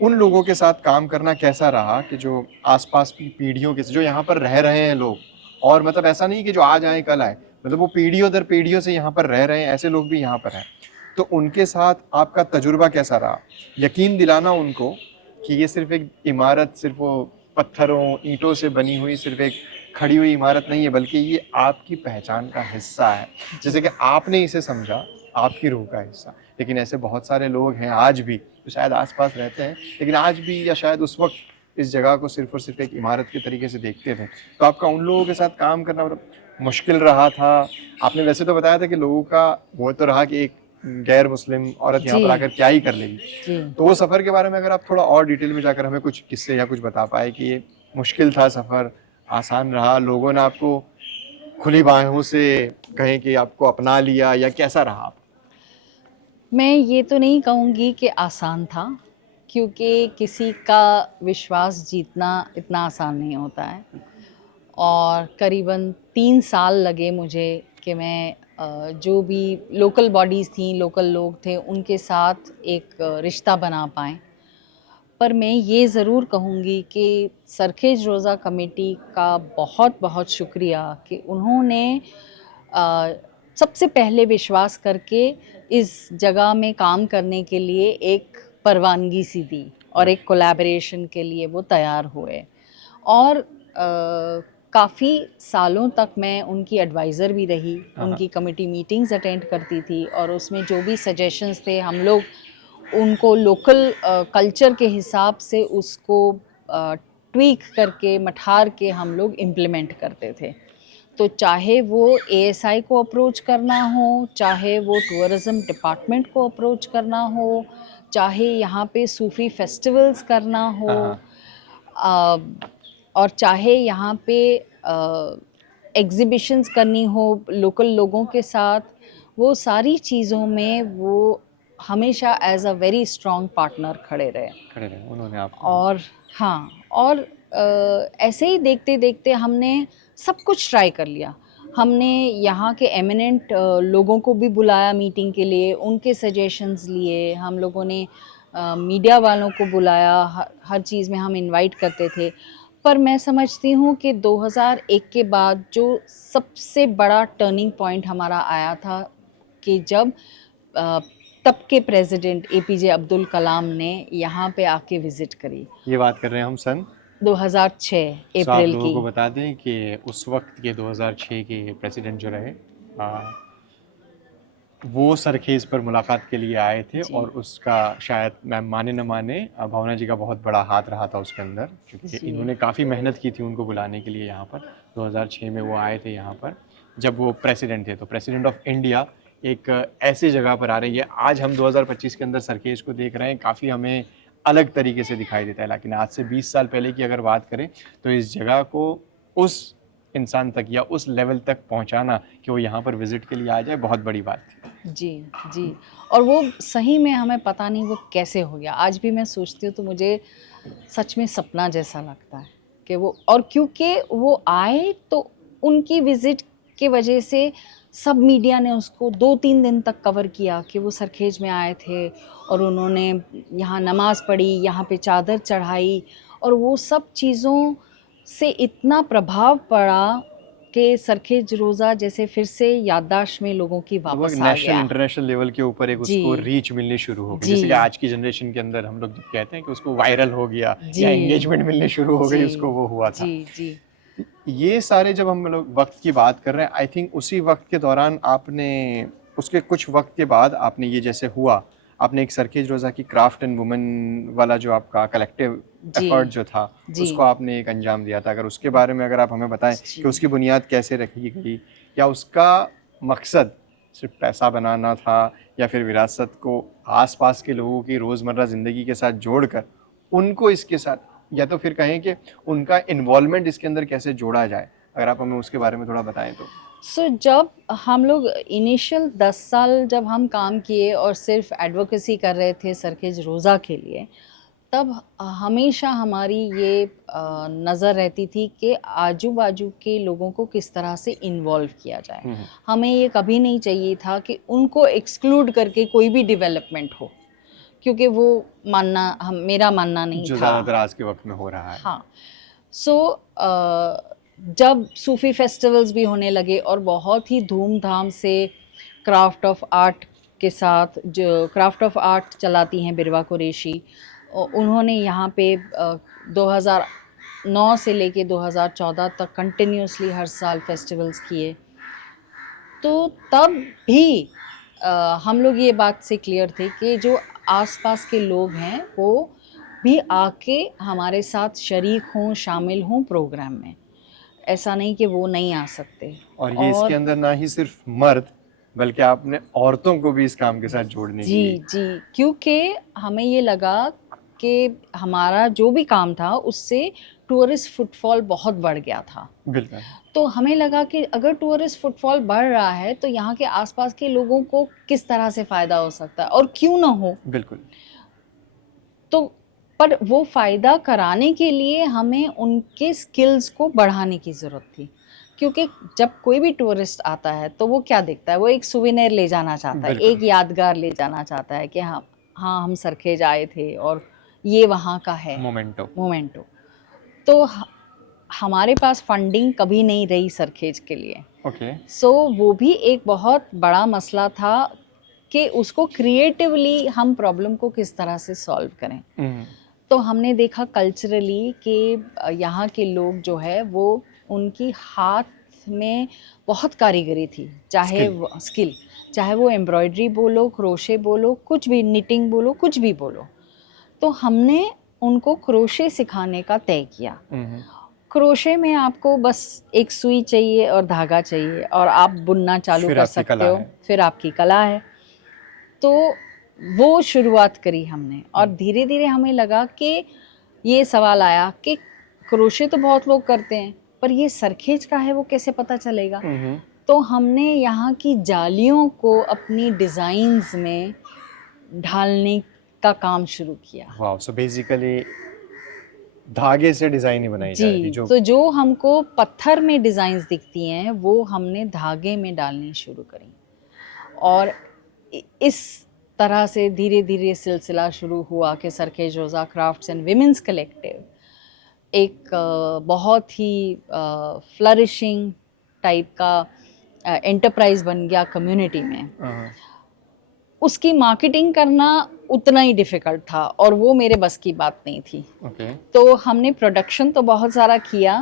उन लोगों के साथ काम करना कैसा रहा, कि जो आसपास की पीढ़ियों के जो यहाँ पर रह रहे हैं लोग, और मतलब ऐसा नहीं कि जो आज आए कल आए, मतलब वो पीढ़ियों दर पीढ़ियों से यहाँ पर रह रहे हैं, ऐसे लोग भी यहाँ पर हैं। तो उनके साथ आपका तजुर्बा कैसा रहा, यकीन दिलाना उनको कि ये सिर्फ एक इमारत, सिर्फ वो पत्थरों ईंटों से बनी हुई सिर्फ एक खड़ी हुई इमारत नहीं है, बल्कि ये आपकी पहचान का हिस्सा है। जैसे कि आपने इसे समझा आपकी रूह का हिस्सा, लेकिन ऐसे बहुत सारे लोग हैं आज भी जो शायद आसपास रहते हैं, लेकिन आज भी या शायद उस वक्त इस जगह को सिर्फ और सिर्फ एक इमारत के तरीके से देखते थे। तो आपका उन लोगों के साथ काम करना मतलब मुश्किल रहा था? आपने वैसे तो बताया था कि लोगों का वो तो रहा कि एक गैर मुस्लिम औरत यहाँ पर जी। आकर क्या ही कर लेगी, जी। तो वो सफ़र के बारे में अगर आप थोड़ा और डिटेल में जाकर हमें कुछ किस्से या कुछ बता पाए कि ये मुश्किल था सफ़र, आसान रहा, लोगों ने आपको खुली बाहों से कहें कि आपको अपना लिया, या कैसा रहा? मैं ये तो नहीं कहूँगी कि आसान था, क्योंकि किसी का विश्वास जीतना इतना आसान नहीं होता है। और करीबन 3 साल लगे मुझे कि मैं जो भी लोकल बॉडीज़ थी, लोकल लोग थे, उनके साथ एक रिश्ता बना पाएँ। पर मैं ये ज़रूर कहूँगी कि सरखेज रोज़ा कमेटी का बहुत बहुत शुक्रिया कि उन्होंने सबसे पहले विश्वास करके इस जगह में काम करने के लिए एक परवानगी सी दी, और एक कोलैबोरेशन के लिए वो तैयार हुए। और काफ़ी सालों तक मैं उनकी एडवाइज़र भी रही, उनकी कमेटी मीटिंग्स अटेंड करती थी, और उसमें जो भी सजेशंस थे हम लोग उनको लोकल कल्चर के हिसाब से उसको ट्वीक करके, मठार के हम लोग इम्प्लीमेंट करते थे। तो चाहे वो एएसआई को अप्रोच करना हो, चाहे वो टूरिज़्म डिपार्टमेंट को अप्रोच करना हो, चाहे यहाँ पे सूफ़ी फेस्टिवल्स करना हो, और चाहे यहाँ पे एग्ज़िबिशंस करनी हो लोकल लोगों के साथ, वो सारी चीज़ों में वो हमेशा as a very strong partner खड़े रहे उन्होंने आप। और हाँ, और ऐसे ही देखते देखते हमने सब कुछ ट्राई कर लिया। हमने यहाँ के एमिनेंट लोगों को भी बुलाया मीटिंग के लिए, उनके सजेशंस लिए, हम लोगों ने मीडिया वालों को बुलाया, हर चीज़ में हम इनवाइट करते थे। पर मैं समझती हूँ कि 2001 के बाद जो सबसे बड़ा टर्निंग पॉइंट हमारा आया था, कि जब तब के प्रेसिडेंट एपीजे अब्दुल कलाम ने यहाँ पे आके विजिट करी। ये बात कर रहे हैं हम सन 2006 आप अप्रैल लोगों की। को बता दें कि उस वक्त के 2006 के प्रेसिडेंट जो रहे वो सरखेज पर मुलाकात के लिए आए थे जी। और उसका शायद मैं माने न माने भावना जी का बहुत बड़ा हाथ रहा था उसके अंदर, क्योंकि जी। इन्होंने काफ़ी मेहनत की थी उनको बुलाने के लिए यहाँ पर। 2006 में वो आए थे यहाँ पर जब वो प्रेसिडेंट थे। तो प्रेसिडेंट ऑफ इंडिया एक ऐसी जगह पर आ रही है। आज हम 2025 के अंदर सरखेज को देख रहे हैं, काफ़ी हमें अलग तरीके से दिखाई देता है, लेकिन आज से 20 साल पहले की अगर बात करें तो इस जगह को उस इंसान तक या उस लेवल तक पहुंचाना कि वो यहाँ पर विजिट के लिए आ जाए, बहुत बड़ी बात थी। जी जी। और वो सही में हमें पता नहीं वो कैसे हो गया। आज भी मैं सोचती हूँ तो मुझे सच में सपना जैसा लगता है कि वो, और क्योंकि वो आए तो उनकी विजिट की वजह से सब मीडिया ने उसको 2-3 दिन तक कवर किया कि वो सरखेज में आए थे और उन्होंने यहाँ नमाज़ पढ़ी, यहाँ पे चादर चढ़ाई, और वो सब चीज़ों से इतना प्रभाव पड़ा कि सरखेज रोज़ा जैसे फिर से याददाश्त में लोगों की वापस आ नेशनल गया। इंटरनेशनल लेवल के ऊपर एक जी। उसको रीच मिलनी शुरू हो गई, जी। जैसे कि आज की जनरेशन के अंदर हम लोग जब कहते हैं कि उसको वायरल हो गया जी। या एंगेजमेंट मिलनी शुरू हो गई, जी, उसको वो हुआ था। जी जी। ये सारे जब हम लोग वक्त की बात कर रहे हैं, आई थिंक उसी वक्त के दौरान आपने, उसके कुछ वक्त के बाद आपने ये जैसे हुआ, आपने एक सरखेज रोज़ा की क्राफ्ट एंड वुमेन वाला जो आपका कलेक्टिव जी। एफर्ट जो था जी। उसको आपने एक अंजाम दिया था। अगर उसके बारे में अगर आप हमें बताएं जी। कि उसकी बुनियाद कैसे रखी गई, या उसका मकसद सिर्फ पैसा बनाना था या फिर विरासत को आसपास के लोगों की रोज़मर्रा ज़िंदगी के साथ जोड़कर उनको इसके साथ, या तो फिर कहें कि उनका इन्वॉल्वमेंट इसके अंदर कैसे जोड़ा जाए, अगर आप हमें उसके बारे में थोड़ा बताएं तो। जब हम लोग इनिशियल 10 साल जब हम काम किए और सिर्फ एडवोकेसी कर रहे थे सरखेज रोज़ा के लिए, तब हमेशा हमारी ये नज़र रहती थी कि आजू बाजू के लोगों को किस तरह से इन्वॉल्व किया जाए। हमें ये कभी नहीं चाहिए था कि उनको एक्सक्लूड करके कोई भी डेवलपमेंट हो, क्योंकि वो मेरा मानना नहीं जो था। ज़्यादातर आज के वक्त में हो रहा है। हाँ। जब सूफ़ी फेस्टिवल्स भी होने लगे और बहुत ही धूमधाम से क्राफ्ट ऑफ आर्ट के साथ, जो क्राफ्ट ऑफ आर्ट चलाती हैं बिरवा कुरैशी, उन्होंने यहाँ पे 2009 से लेके 2014 तक कंटिन्यूसली हर साल फेस्टिवल्स किए। तो तब भी हम लोग ये बात से क्लियर थे कि जो आसपास के लोग हैं वो भी आके हमारे साथ शरीक हों, शामिल हों प्रोग्राम में। ऐसा नहीं कि वो नहीं आ सकते। और ये इसके अंदर ना ही सिर्फ मर्द बल्कि आपने औरतों को भी इस काम के साथ जोड़ने जी की। जी, क्योंकि हमें ये लगा कि हमारा जो भी काम था उससे टूरिस्ट फुटफॉल बहुत बढ़ गया था। बिल्कुल। तो हमें लगा कि अगर टूरिस्ट फुटफॉल बढ़ रहा है तो यहाँ के आसपास के लोगों को किस तरह से फ़ायदा हो सकता है, और क्यों ना हो। बिल्कुल। तो पर वो फ़ायदा कराने के लिए हमें उनके स्किल्स को बढ़ाने की ज़रूरत थी, क्योंकि जब कोई भी टूरिस्ट आता है तो वो क्या देखता है, वो एक सुवेनियर ले जाना चाहता है, एक यादगार ले जाना चाहता है कि हाँ हम सरखेज आए थे और ये वहाँ का है मोमेंटो। तो हमारे पास फंडिंग कभी नहीं रही सरखेज के लिए। वो भी एक बहुत बड़ा मसला था कि उसको क्रिएटिवली हम प्रॉब्लम को किस तरह से सॉल्व करें। तो हमने देखा कल्चरली कि यहाँ के लोग जो है वो, उनकी हाथ में बहुत कारीगरी थी, चाहे स्किल, चाहे वो एम्ब्रॉयडरी बोलो, क्रोशे बोलो, कुछ भी, निटिंग बोलो, कुछ भी बोलो। तो हमने उनको क्रोशे सिखाने का तय किया। क्रोशे में आपको बस एक सुई चाहिए और धागा चाहिए और आप बुनना चालू कर सकते हो, फिर आपकी कला है। तो वो शुरुआत करी हमने, और धीरे धीरे हमें लगा कि ये सवाल आया कि क्रोशे तो बहुत लोग करते हैं पर ये सरखेज का है वो कैसे पता चलेगा। तो हमने यहाँ की जालियों को अपनी डिज़ाइंस में ढालने का काम शुरू किया। वाओ, सो बेसिकली धागे से डिज़ाइन ही बनाई जा रही थी। तो जो हमको पत्थर में डिज़ाइंस दिखती हैं वो हमने धागे में डालनी शुरू करी, और इस तरह से धीरे धीरे सिलसिला शुरू हुआ कि सरखेज रोज़ा क्राफ्ट्स एंड विमेंस कलेक्टिव एक बहुत ही फ्लरिशिंग टाइप का एंटरप्राइज बन गया कम्युनिटी में। उसकी मार्केटिंग करना उतना ही डिफ़िकल्ट था और वो मेरे बस की बात नहीं थी। ओके तो हमने प्रोडक्शन तो बहुत सारा किया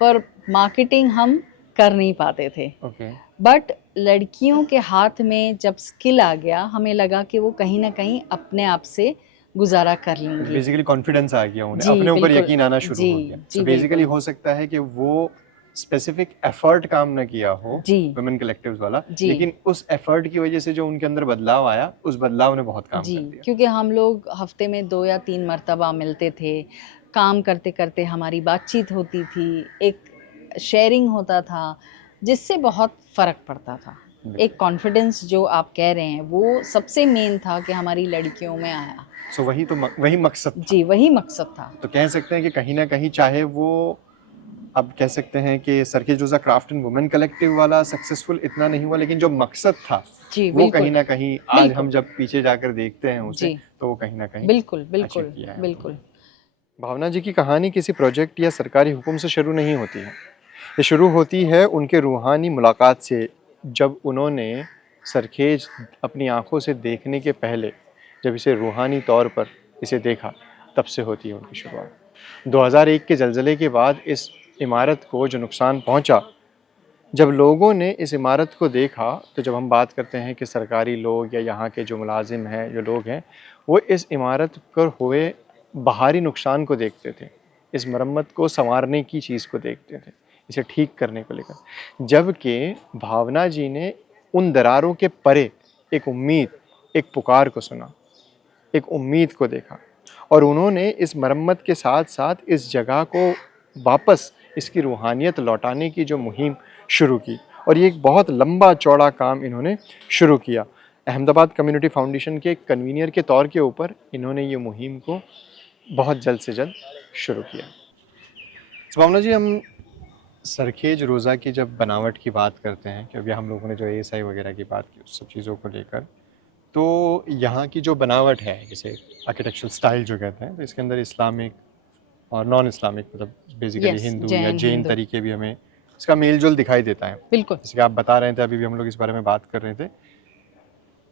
पर मार्केटिंग हम कर नहीं पाते थे। ओके बट लड़कियों के हाथ में जब स्किल आ गया हमें लगा कि वो कहीं ना कहीं अपने आप से गुजारा कर लेंगी। बेसिकली कॉन्फिडेंस आ गया उन्हें, जी, अपने ऊपर बिल्कुल। यकीन आना शुरू जी, हो गया। जी, सो बेसिकली बिल्कुल। हो सकता है कि वो स्पेसिफिक एफर्ट काम न किया हो जी। वुमेन कलेक्टिव्स वाला, जी। लेकिन उस एफर्ट की वजह से जो उनके अंदर बदलाव आया, उस बदलाव ने बहुत काम जी, कर दिया। क्योंकि हम लोग हफ्ते में 2 या 3 मर्तबा मिलते थे, काम करते-करते हमारी बातचीत होती थी, एक शेयरिंग होता था, जिससे बहुत फ़र्क पड़ता था। एक कॉन्फिडेंस जो आप कह रहे हैं, वो सबसे मेन था कि हमारी लड़कियों में आया। सो वही तो वही मकसद था। जी, वही मकसद था। तो कह सकते हैं कि कहीं ना कहीं चाहे वो, अब कह सकते हैं कि सरखेज रोज़ा क्राफ्ट एंड वुमेन कलेक्टिव वाला सक्सेसफुल इतना नहीं हुआ, लेकिन जो मकसद था जी, वो बिल्कुल। कहीं ना कहीं आज बिल्कुल। हम जब पीछे जाकर देखते हैं उसे, जी। तो वो कहीं ना कहीं बिल्कुल, अचीव बिल्कुल, किया है। बिल्कुल। भावना जी की कहानी किसी प्रोजेक्ट या सरकारी हुक्म से शुरू नहीं होती है। ये शुरू होती है उनके रूहानी मुलाकात से, जब उन्होंने सरखेज अपनी आंखों से देखने के पहले जब इसे रूहानी तौर पर इसे देखा, तब से होती है उनकी शुरुआत। 2001 के ज़लज़ले के बाद इस इमारत को जो नुकसान पहुंचा, जब लोगों ने इस इमारत को देखा, तो जब हम बात करते हैं कि सरकारी लोग या यहाँ के जो मुलाजिम हैं, जो लोग हैं, वो इस इमारत पर हुए बाहरी नुकसान को देखते थे, इस मरम्मत को संवारने की चीज़ को देखते थे, इसे ठीक करने को लेकर। जबकि भावना जी ने उन दरारों के परे एक उम्मीद, एक पुकार को सुना, एक उम्मीद को देखा, और उन्होंने इस मरम्मत के साथ साथ इस जगह को वापस इसकी रूहानियत लौटाने की जो मुहिम शुरू की, और ये एक बहुत लंबा चौड़ा काम इन्होंने शुरू किया। अहमदाबाद कम्युनिटी फाउंडेशन के कन्वीनियर के तौर के ऊपर इन्होंने ये मुहिम को बहुत जल्द से जल्द शुरू किया। भावना जी, हम सरखेज रोज़ा की जब बनावट की बात करते हैं, कि अभी हम लोगों ने जो ASI वगैरह की बात की, उस सब चीज़ों को लेकर, तो यहाँ की जो बनावट है, जैसे आर्किटेक्चरल स्टाइल जो कहते हैं, तो इसके अंदर इस्लामिक और नॉन इस्लामिक, मतलब बेसिकली Yes, हिंदू या जैन, जैन हिंदू। तरीके भी हमें इसका मेल-जोल दिखाई देता है। बिल्कुल। जैसे कि आप बता रहे थे, अभी भी हम लोग इस बारे में बात कर रहे थे।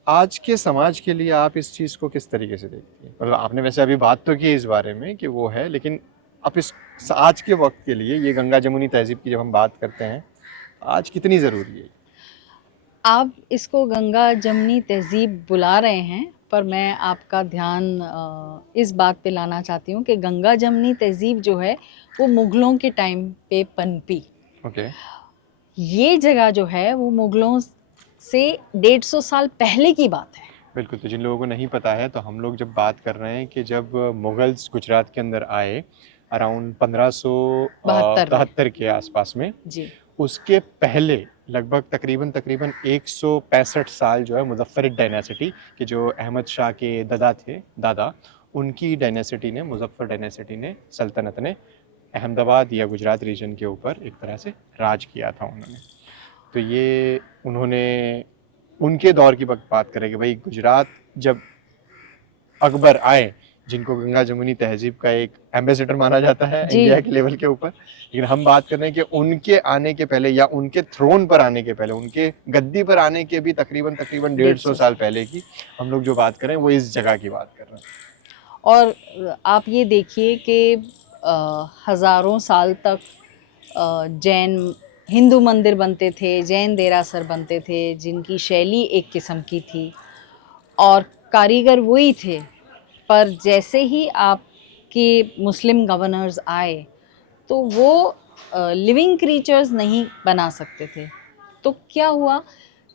आज के समाज के लिए आप इस चीज़ को किस तरीके से देखती हैं? मतलब आपने वैसे अभी बात तो की इस बारे में कि वो है, लेकिन आप इस आज के वक्त के लिए ये गंगा जमुनी तहज़ीब की जब हम बात करते हैं, आज कितनी ज़रूरी है? आप इसको गंगा जमनी तहज़ीब बुला रहे हैं, पर मैं आपका ध्यान इस बात पे लाना चाहती हूँ कि गंगा जमनी तहज़ीब जो है, वो मुग़लों के टाइम पे पनपी। ओके। ये जगह जो है, वो मुग़लों से 150 साल पहले की बात है। बिल्कुल, तो जिन लोगों को नहीं पता है, तो हम लोग जब बात कर रहे हैं कि जब मुग़ल्स गुजरात के अंदर आए, अराउंड 1572 के आसपास में, जी। उसके पहले लगभग तकरीबन 165 साल जो है मुज़फ़्फ़रिड डायनेसिटी के, जो अहमद शाह के दादा, उनकी डायनेसिटी ने, मुज़फ़्फ़र डायनेसिटी ने, सल्तनत ने अहमदाबाद या गुजरात रीजन के ऊपर एक तरह से राज किया था उन्होंने। तो ये उन्होंने उनके दौर की बात करें कि भाई गुजरात जब अकबर आए, जिनको गंगा जमुनी तहज़ीब का एक एम्बेसडर माना जाता है इंडिया के लेवल के ऊपर, लेकिन हम बात कर रहे हैं कि उनके आने के पहले या उनके थ्रोन पर आने के पहले, उनके गद्दी पर आने के भी तकरीबन 150 साल पहले की हम लोग जो बात कर रहे हैं, वो इस जगह की बात कर रहे हैं। और आप ये देखिए कि हज़ारों साल तक जैन हिंदू मंदिर बनते थे, जैन देरासर बनते थे, जिनकी शैली एक किस्म की थी और कारीगर वही थे। पर जैसे ही आपके मुस्लिम गवर्नर्स आए, तो वो लिविंग क्रीचर्स नहीं बना सकते थे। तो क्या हुआ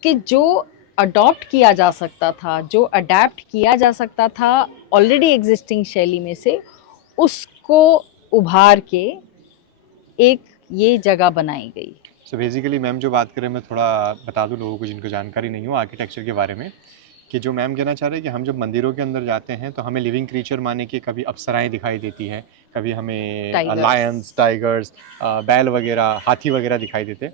कि जो अडॉप्ट किया जा सकता था, जो अडेप्ट किया जा सकता था ऑलरेडी एग्जिस्टिंग शैली में से, उसको उभार के एक ये जगह बनाई गई। सो बेसिकली मैम जो बात करें, मैं थोड़ा बता दूं लोगों को जिनको जानकारी नहीं हो आर्किटेक्चर के बारे में, कि जो मैम कहना चाह रहे हैं कि हम जब मंदिरों के अंदर जाते हैं, तो हमें लिविंग क्रीचर माने कि कभी अप्सराएं दिखाई देती हैं, कभी हमें लायंस, टाइगर्स, बैल वगैरह, हाथी वगैरह दिखाई देते।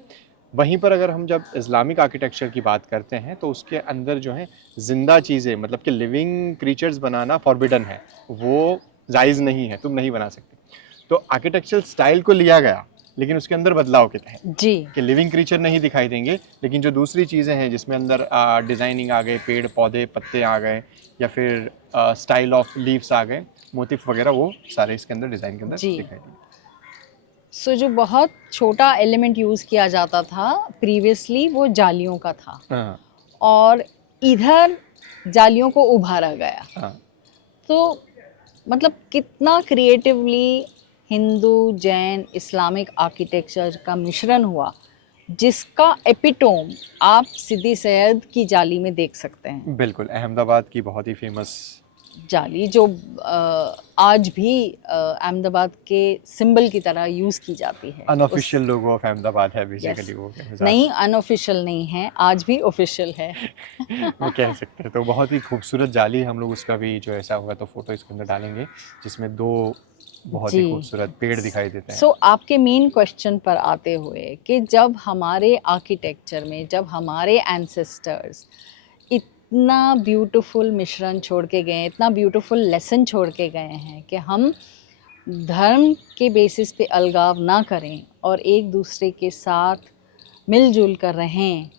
वहीं पर अगर हम जब इस्लामिक आर्किटेक्चर की बात करते हैं, तो उसके अंदर जो है ज़िंदा चीज़ें, मतलब कि लिविंग क्रीचर्स बनाना फॉरबिडन है, वो जायज़ नहीं है, तुम नहीं बना सकते। तो आर्किटेक्चरल स्टाइल को लिया गया लेकिन उसके अंदर बदलाव कितने हैं जी कि लिविंग क्रीचर नहीं दिखाई देंगे, लेकिन जो दूसरी चीज़ें हैं जिसमें अंदर डिज़ाइनिंग आ गए, पेड़ पौधे पत्ते आ गए, या फिर स्टाइल ऑफ लीव्स आ गए, मोटिफ वगैरह, वो सारे इसके अंदर डिज़ाइन के अंदर जी। दिखाई देंगे। सो जो बहुत छोटा एलिमेंट यूज़ किया जाता था प्रीवियसली वो जालियों का था, हाँ और इधर जालियों को उभारा गया। हाँ तो मतलब कितना creatively Hindu, Jain, Islamic architecture का मिश्रण हुआ, जिसका एपिटोम आप सिद्दी सैयद की जाली में देख सकते हैं। बिल्कुल, अहमदाबाद की बहुत ही फेमस जाली जो आज भी अहमदाबाद के सिंबल की तरह यूज़ की जाती है। अनऑफिशियल लोगो ऑफ अहमदाबाद है बेसिकली Yes. वो नहीं, अनऑफिशियल नहीं है, आज भी ऑफिशियल है। वो कह सकते हैं। तो बहुत ही खूबसूरत जाली, हम लोग उसका भी जो ऐसा होगा तो फोटो इसके अंदर डालेंगे, जिसमें दो बहुत ही जी। खूबसूरत पेड़ दिखाई देते हैं। सो आपके मेन क्वेश्चन पर आते हुए कि जब हमारे आर्किटेक्चर में, जब हमारे एंसेस्टर्स इतना ब्यूटीफुल मिश्रण छोड़ के गए, इतना ब्यूटीफुल लेसन छोड़ के गए हैं कि हम धर्म के बेसिस पे अलगाव ना करें और एक दूसरे के साथ मिलजुल कर रहें,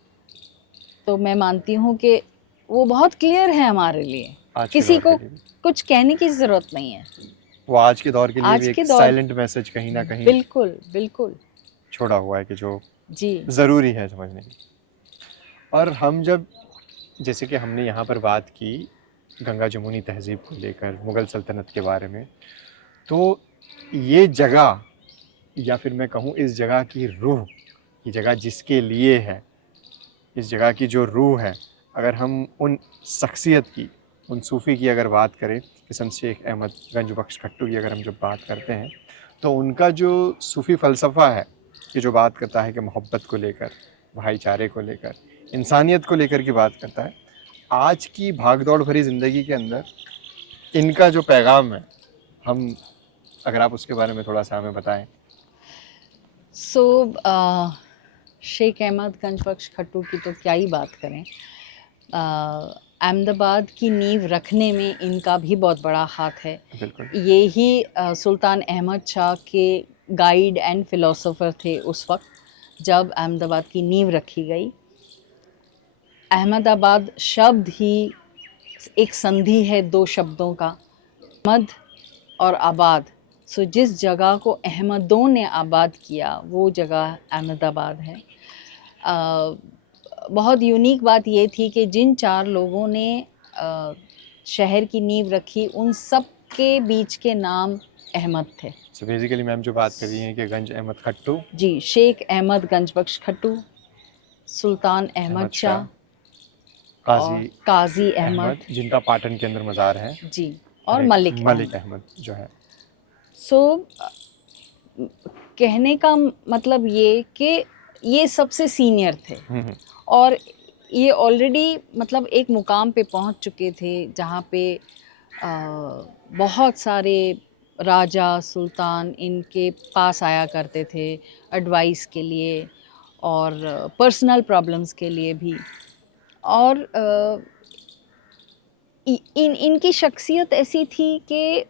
तो मैं मानती हूँ कि वो बहुत क्लियर है हमारे लिए। आज के किसी दौर को के लिए भी। कुछ कहने की ज़रूरत नहीं है। वो आज के दौर के लिए आज भी के एक दौर- साइलेंट मैसेज कहीं ना कहीं बिल्कुल बिल्कुल छोड़ा हुआ है कि जो जी ज़रूरी है समझने की। और हम जब, जैसे कि हमने यहाँ पर बात की गंगा जमुनी तहज़ीब को लेकर, मुग़ल सल्तनत के बारे में, तो ये जगह, या फिर मैं कहूँ इस जगह की रूह, ये जगह जिसके लिए है, इस जगह की जो रूह है, अगर हम उन शख्सियत की, उन सूफ़ी की अगर बात करें, किशन शेख अहमद गंज बख्श खट्टू की अगर हम जब बात करते हैं, तो उनका जो सूफ़ी फ़लसफ़ा है, ये जो बात करता है कि मोहब्बत को लेकर, भाईचारे को लेकर, इंसानियत को लेकर की बात करता है, आज की भागदौड़ भरी ज़िंदगी के अंदर इनका जो पैगाम है, हम, अगर आप उसके बारे में थोड़ा सा हमें बताएं। सो शेख अहमद गंज बख्श खट्टू की तो क्या ही बात करें। अहमदाबाद की नींव रखने में इनका भी बहुत बड़ा हाथ है। बिल्कुल ये ही सुल्तान अहमद शाह के गाइड एंड फिलोसोफर थे उस वक्त जब अहमदाबाद की नींव रखी गई। अहमदाबाद शब्द ही एक संधि है दो शब्दों का, अहमद और आबाद। सो जिस जगह को अहमदों ने आबाद किया वो जगह अहमदाबाद है। बहुत यूनिक बात ये थी कि जिन चार लोगों ने शहर की नींव रखी, उन सब के बीच के नाम अहमद थे। सो बेसिकली मैम जो बात कर रही हैं कि गंज अहमद खट्टू, जी, शेख अहमद गंज बख्श खट्टू, सुल्तान अहमद शाह, और काजी अहमद, जिनका पाटन के अंदर मज़ार है, जी, और एक मलिक मलिक अहमद। अहमद जो है। सो कहने का मतलब ये कि ये सबसे सीनियर थे और ये ऑलरेडी मतलब एक मुकाम पे पहुंच चुके थे जहाँ पे बहुत सारे राजा सुल्तान इनके पास आया करते थे एडवाइस के लिए और पर्सनल प्रॉब्लम्स के लिए भी। और इनकी शख्सियत ऐसी थी कि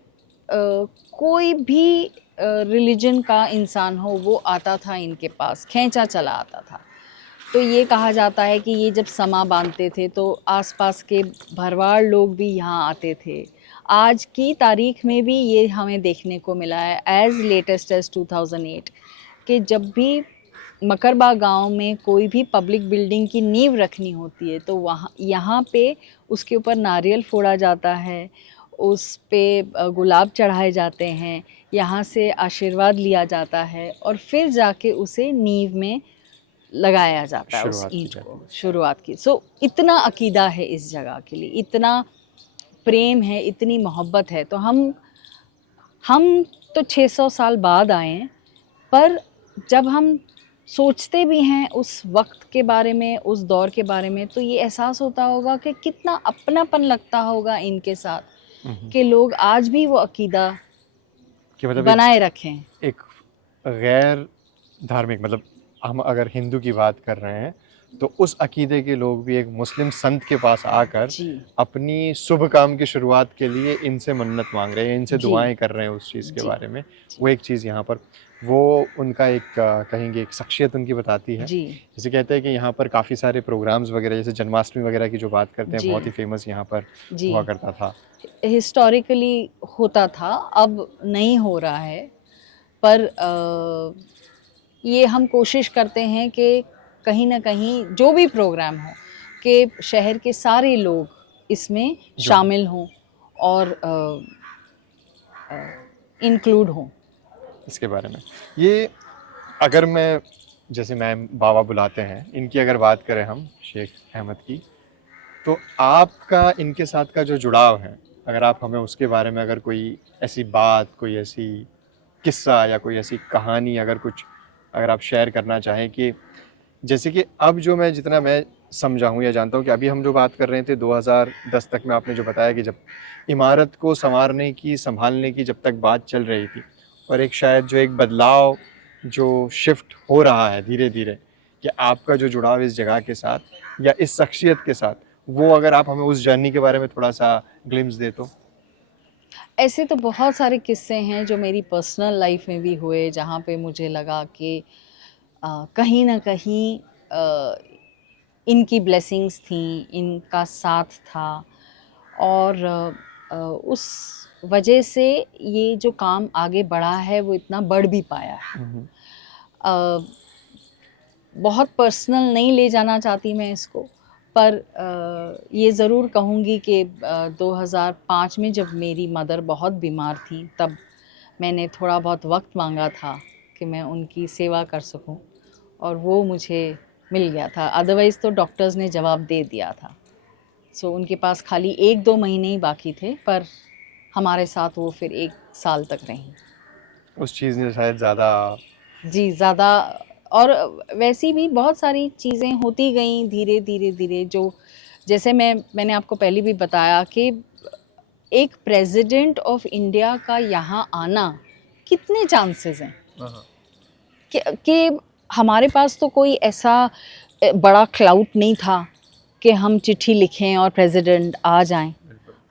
कोई भी रिलीजन का इंसान हो वो आता था इनके पास, खींचा चला आता था। तो ये कहा जाता है कि ये जब समा बांधते थे तो आसपास के भरवाड़ लोग भी यहाँ आते थे। आज की तारीख में भी ये हमें देखने को मिला है एज़ लेटेस्ट एज़ 2008 कि जब भी मकरबा गांव में कोई भी पब्लिक बिल्डिंग की नींव रखनी होती है तो वहाँ यहाँ पे उसके ऊपर नारियल फोड़ा जाता है, उस पे गुलाब चढ़ाए जाते हैं, यहाँ से आशीर्वाद लिया जाता है और फिर जाके उसे नींव में लगाया जाता है, उस ईंट को शुरुआत की। सो इतना अकीदा है इस जगह के लिए, इतना प्रेम है, इतनी मोहब्बत है। तो हम तो 600 साल बाद आए हैं, पर जब हम सोचते भी हैं उस वक्त के बारे में, उस दौर के बारे में, तो ये एहसास होता होगा कि कितना अपनापन लगता होगा इनके साथ कि लोग आज भी वो अकीदा मतलब बनाए रखें। एक गैर धार्मिक, मतलब हम अगर हिंदू की बात कर रहे हैं तो उस अकीदे के लोग भी एक मुस्लिम संत के पास आकर अपनी शुभ काम की शुरुआत के लिए इनसे मन्नत मांग रहे हैं, इनसे दुआएं कर रहे हैं उस चीज़ के बारे में। वो एक चीज़ यहाँ पर वो उनका एक कहेंगे एक शख्सियत उनकी बताती है। जी जैसे कहते हैं कि यहाँ पर काफ़ी सारे प्रोग्राम्स वगैरह, जैसे जन्माष्टमी वगैरह की जो बात करते हैं, जी बहुत ही फेमस यहाँ पर जी हुआ करता था। हिस्टोरिकली होता था, अब नहीं हो रहा है। पर ये हम कोशिश करते हैं कि कहीं ना कहीं जो भी प्रोग्राम हो कि शहर के सारे लोग इसमें जो शामिल हों और इंक्लूड हों। इसके बारे में, ये अगर मैं, जैसे मैम बाबा बुलाते हैं, इनकी अगर बात करें हम, शेख अहमद की, तो आपका इनके साथ का जो जुड़ाव है, अगर आप हमें उसके बारे में अगर कोई ऐसी बात, कोई ऐसी किस्सा या कोई ऐसी कहानी अगर कुछ अगर आप शेयर करना चाहें कि जैसे कि अब जो मैं जितना मैं समझा हूँ या जानता हूँ कि अभी हम जो बात कर रहे थे 2010 तक में, आपने जो बताया कि जब इमारत को संवारने की, संभालने की जब तक बात चल रही थी, और एक शायद जो एक बदलाव जो शिफ्ट हो रहा है धीरे धीरे, कि आपका जो जुड़ाव इस जगह के साथ या इस शख्सियत के साथ, वो अगर आप हमें उस जर्नी के बारे में थोड़ा सा ग्लिम्स दे तो। ऐसे तो बहुत सारे किस्से हैं जो मेरी पर्सनल लाइफ में भी हुए, जहाँ पे मुझे लगा कि कहीं ना कहीं इनकी ब्लेसिंग्स थी, इनका साथ था, और उस वजह से ये जो काम आगे बढ़ा है वो इतना बढ़ भी पाया है। अ, बहुत पर्सनल नहीं ले जाना चाहती मैं इसको, पर ये ज़रूर कहूँगी कि 2005 में जब मेरी मदर बहुत बीमार थी, तब मैंने थोड़ा बहुत वक्त मांगा था कि मैं उनकी सेवा कर सकूं, और वो मुझे मिल गया था। अदरवाइज़ तो डॉक्टर्स ने जवाब दे दिया था। सो उनके पास खाली 1-2 महीने ही बाकी थे, पर हमारे साथ वो फिर 1 साल तक रहीं। उस चीज़ ने शायद ज़्यादा। जी, ज़्यादा। और वैसी भी बहुत सारी चीज़ें होती गईं धीरे, धीरे, धीरे, जो जैसे मैंने आपको पहले भी बताया कि एक प्रेसिडेंट ऑफ इंडिया का यहाँ आना कितने चांसेस हैं कि हमारे पास तो कोई ऐसा बड़ा क्लाउड नहीं था कि हम चिट्ठी लिखें और प्रेसिडेंट आ जाएं,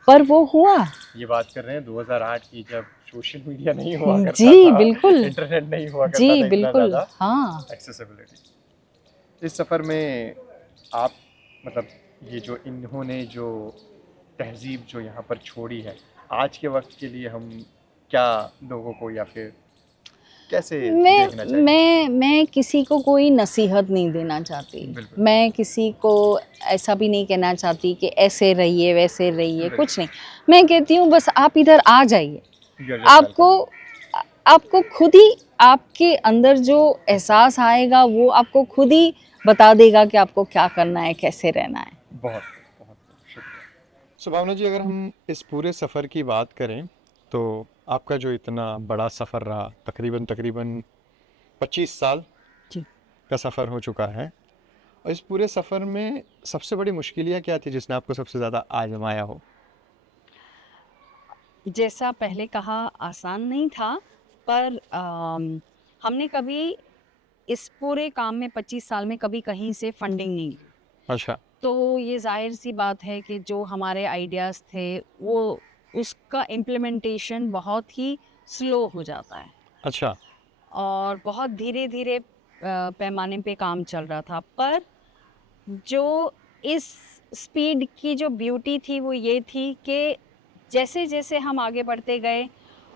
पर वो हुआ। ये बात कर रहे हैं 2008 की, जब सोशल मीडिया नहीं हुआ करता जी था, बिल्कुल, इंटरनेट नहीं हुआ करता जी था इतना बिल्कुल, ज़्यादा हाँ। एक्सेसिबिलिटी। इस सफ़र में आप, मतलब ये जो इन्होंने जो तहजीब जो यहाँ पर छोड़ी है, आज के वक्त के लिए हम क्या लोगों को, या फिर कैसे देखना चाहिए? मैं किसी को कोई नसीहत नहीं देना चाहती। बिल्कुल। मैं किसी को ऐसा भी नहीं कहना चाहती कि ऐसे रहिए, वैसे रहिए, कुछ नहीं। मैं कहती हूँ बस आप इधर आ जाइए। आपको खुद ही, आपके अंदर जो एहसास आएगा वो आपको खुद ही बता देगा कि आपको क्या करना है, कैसे रहना है। बहुत बहुत शुक्रिया। सुभावना जी, अगर हम इस पूरे सफ़र की बात करें, तो आपका जो इतना बड़ा सफ़र रहा, तकरीबन 25 साल जी। का सफ़र हो चुका है, और इस पूरे सफ़र में सबसे बड़ी मुश्किलें क्या थी जिसने आपको सबसे ज़्यादा आजमाया हो? जैसा पहले कहा, आसान नहीं था, पर हमने कभी इस पूरे काम में 25 साल में कभी कहीं से फंडिंग नहीं ली। अच्छा। तो ये जाहिर सी बात है कि जो हमारे आइडियाज़ थे वो, उसका इम्प्लीमेंटेशन बहुत ही स्लो हो जाता है। अच्छा। और बहुत धीरे धीरे पैमाने पे काम चल रहा था, पर जो इस स्पीड की जो ब्यूटी थी वो ये थी कि जैसे जैसे हम आगे बढ़ते गए,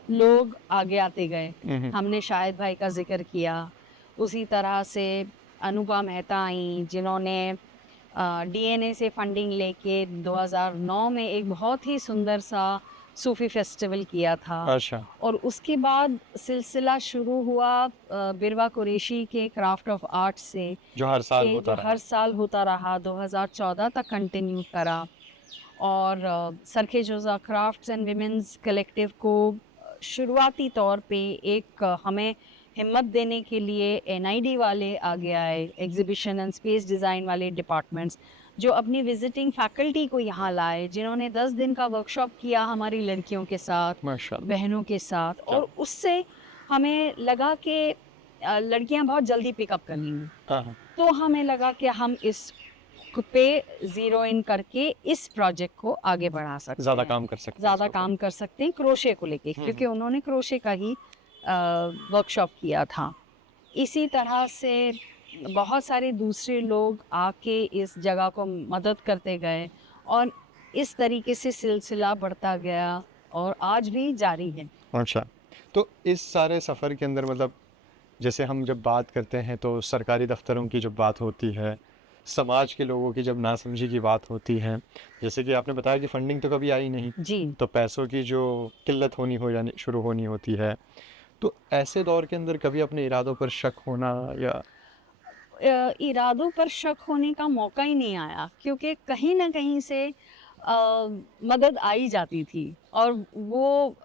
लोग आगे आते गए। हमने शाहिद भाई का जिक्र किया, उसी तरह से अनुपमा मेहता आई, जिन्होंने डीएनए से फंडिंग लेके 2009 में एक बहुत ही सुंदर सा सूफ़ी फेस्टिवल किया था। अच्छा। और उसके बाद सिलसिला शुरू हुआ बिरवा कुरैशी के क्राफ्ट ऑफ आर्ट से, जो हर साल होता रहा 2014 तक कंटिन्यू करा। और सरखे जोज़ा क्राफ्ट्स एंड विमेंस कलेक्टिव को शुरुआती तौर पे एक हमें हिम्मत देने के लिए एनआईडी वाले आगे आए, एग्जीबिशन एंड स्पेस डिज़ाइन वाले डिपार्टमेंट्स, जो अपनी विजिटिंग फैकल्टी को यहाँ लाए, जिन्होंने 10 दिन का वर्कशॉप किया हमारी लड़कियों के साथ, बहनों के साथ। और उससे हमें लगा कि लड़कियाँ बहुत जल्दी पिकअप कर लेंगी। तो हमें लगा कि हम इस पे ज़ीरो इन करके इस प्रोजेक्ट को आगे बढ़ा सकते हैं, ज़्यादा काम कर सकते हैं क्रोशे को लेके, क्योंकि उन्होंने क्रोशे का ही वर्कशॉप किया था। इसी तरह से बहुत सारे दूसरे लोग आके इस जगह को मदद करते गए और इस तरीके से सिलसिला बढ़ता गया और आज भी जारी है। अच्छा, तो इस सारे सफ़र के अंदर मतलब जैसे हम जब बात करते हैं तो सरकारी दफ्तरों की जब बात होती है, समाज के लोगों की जब नासमझी की बात होती है, जैसे कि आपने बताया कि फंडिंग तो कभी आई नहीं, जी। तो पैसों की जो किल्लत होनी हो जानी शुरू होनी होती है, तो ऐसे दौर के अंदर कभी अपने इरादों पर शक होना या इरादों पर शक होने का मौका ही नहीं आया क्योंकि कहीं ना कहीं से मदद आ ही जाती थी और वो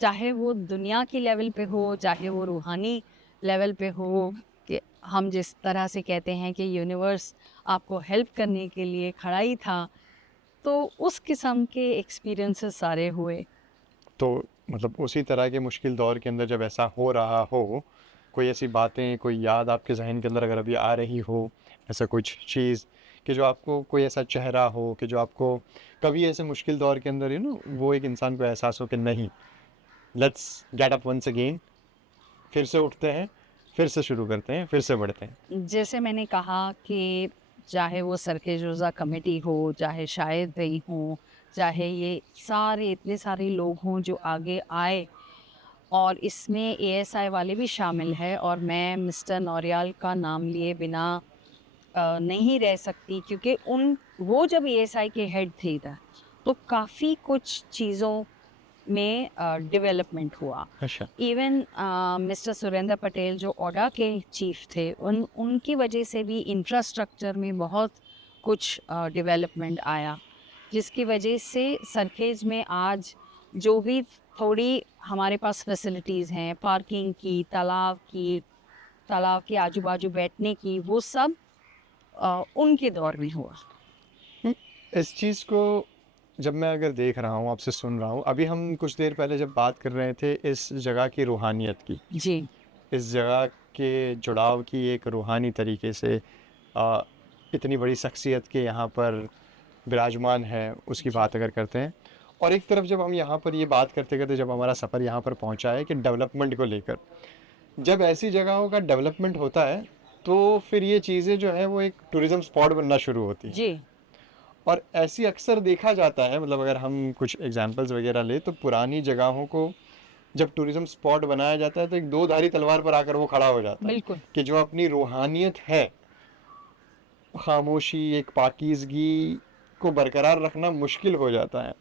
चाहे वो दुनिया की लेवल पे हो चाहे वो रूहानी लेवल पे हो कि हम जिस तरह से कहते हैं कि यूनिवर्स आपको हेल्प करने के लिए खड़ा ही था, तो उस किस्म के एक्सपीरियंसेस सारे हुए। तो मतलब उसी तरह के मुश्किल दौर के अंदर जब ऐसा हो रहा हो, कोई ऐसी बातें, कोई याद आपके ज़हन के अंदर अगर अभी आ रही हो, ऐसा कुछ चीज़ कि जो आपको कोई ऐसा चेहरा हो कि जो आपको कभी ऐसे मुश्किल दौर के अंदर वो एक इंसान को एहसास हो कि नहीं, let's get up once again, फिर से उठते हैं, फिर से शुरू करते हैं, फिर से बढ़ते हैं। जैसे मैंने कहा कि चाहे वो सरके रोज़ा कमेटी हो, चाहे शायद रही हो, चाहे ये सारे इतने सारे लोग हों जो आगे आए और इसमें एएसआई वाले भी शामिल हैं और मैं मिस्टर नौरियाल का नाम लिए बिना नहीं रह सकती क्योंकि वो जब एएसआई के हेड थे इधर तो काफ़ी कुछ चीज़ों में डेवलपमेंट हुआ। अच्छा। इवन मिस्टर सुरेंद्र पटेल जो ओडा के चीफ थे उनकी वजह से भी इंफ्रास्ट्रक्चर में बहुत कुछ डेवलपमेंट आया जिसकी वजह से सरखेज में आज जो भी थोड़ी हमारे पास फैसिलिटीज़ हैं पार्किंग की, तालाब के आजू बाजू बैठने की, वो सब उनके दौर में हुआ। इस चीज़ को जब मैं अगर देख रहा हूँ, आपसे सुन रहा हूँ, अभी हम कुछ देर पहले जब बात कर रहे थे इस जगह की रूहानियत की, जी। इस जगह के जुड़ाव की एक रूहानी तरीके से इतनी बड़ी शख्सियत के यहाँ पर विराजमान है, उसकी बात अगर करते हैं और एक तरफ जब हम यहाँ पर ये बात करते करते जब हमारा सफ़र यहाँ पर पहुँचा है कि डेवलपमेंट को लेकर, जब ऐसी जगहों का डेवलपमेंट होता है तो फिर ये चीज़ें जो है वो एक टूरिज़्म स्पॉट बनना शुरू होती है। जी। और ऐसी अक्सर देखा जाता है, मतलब अगर हम कुछ एग्जांपल्स वगैरह ले तो पुरानी जगहों को जब टूरिज़्म स्पॉट बनाया जाता है तो एक दो धारी तलवार पर आकर वो खड़ा हो जाता है बिल्कुल। कि जो अपनी रूहानियत है, खामोशी, एक पाकीज़गी को बरकरार रखना मुश्किल हो जाता है।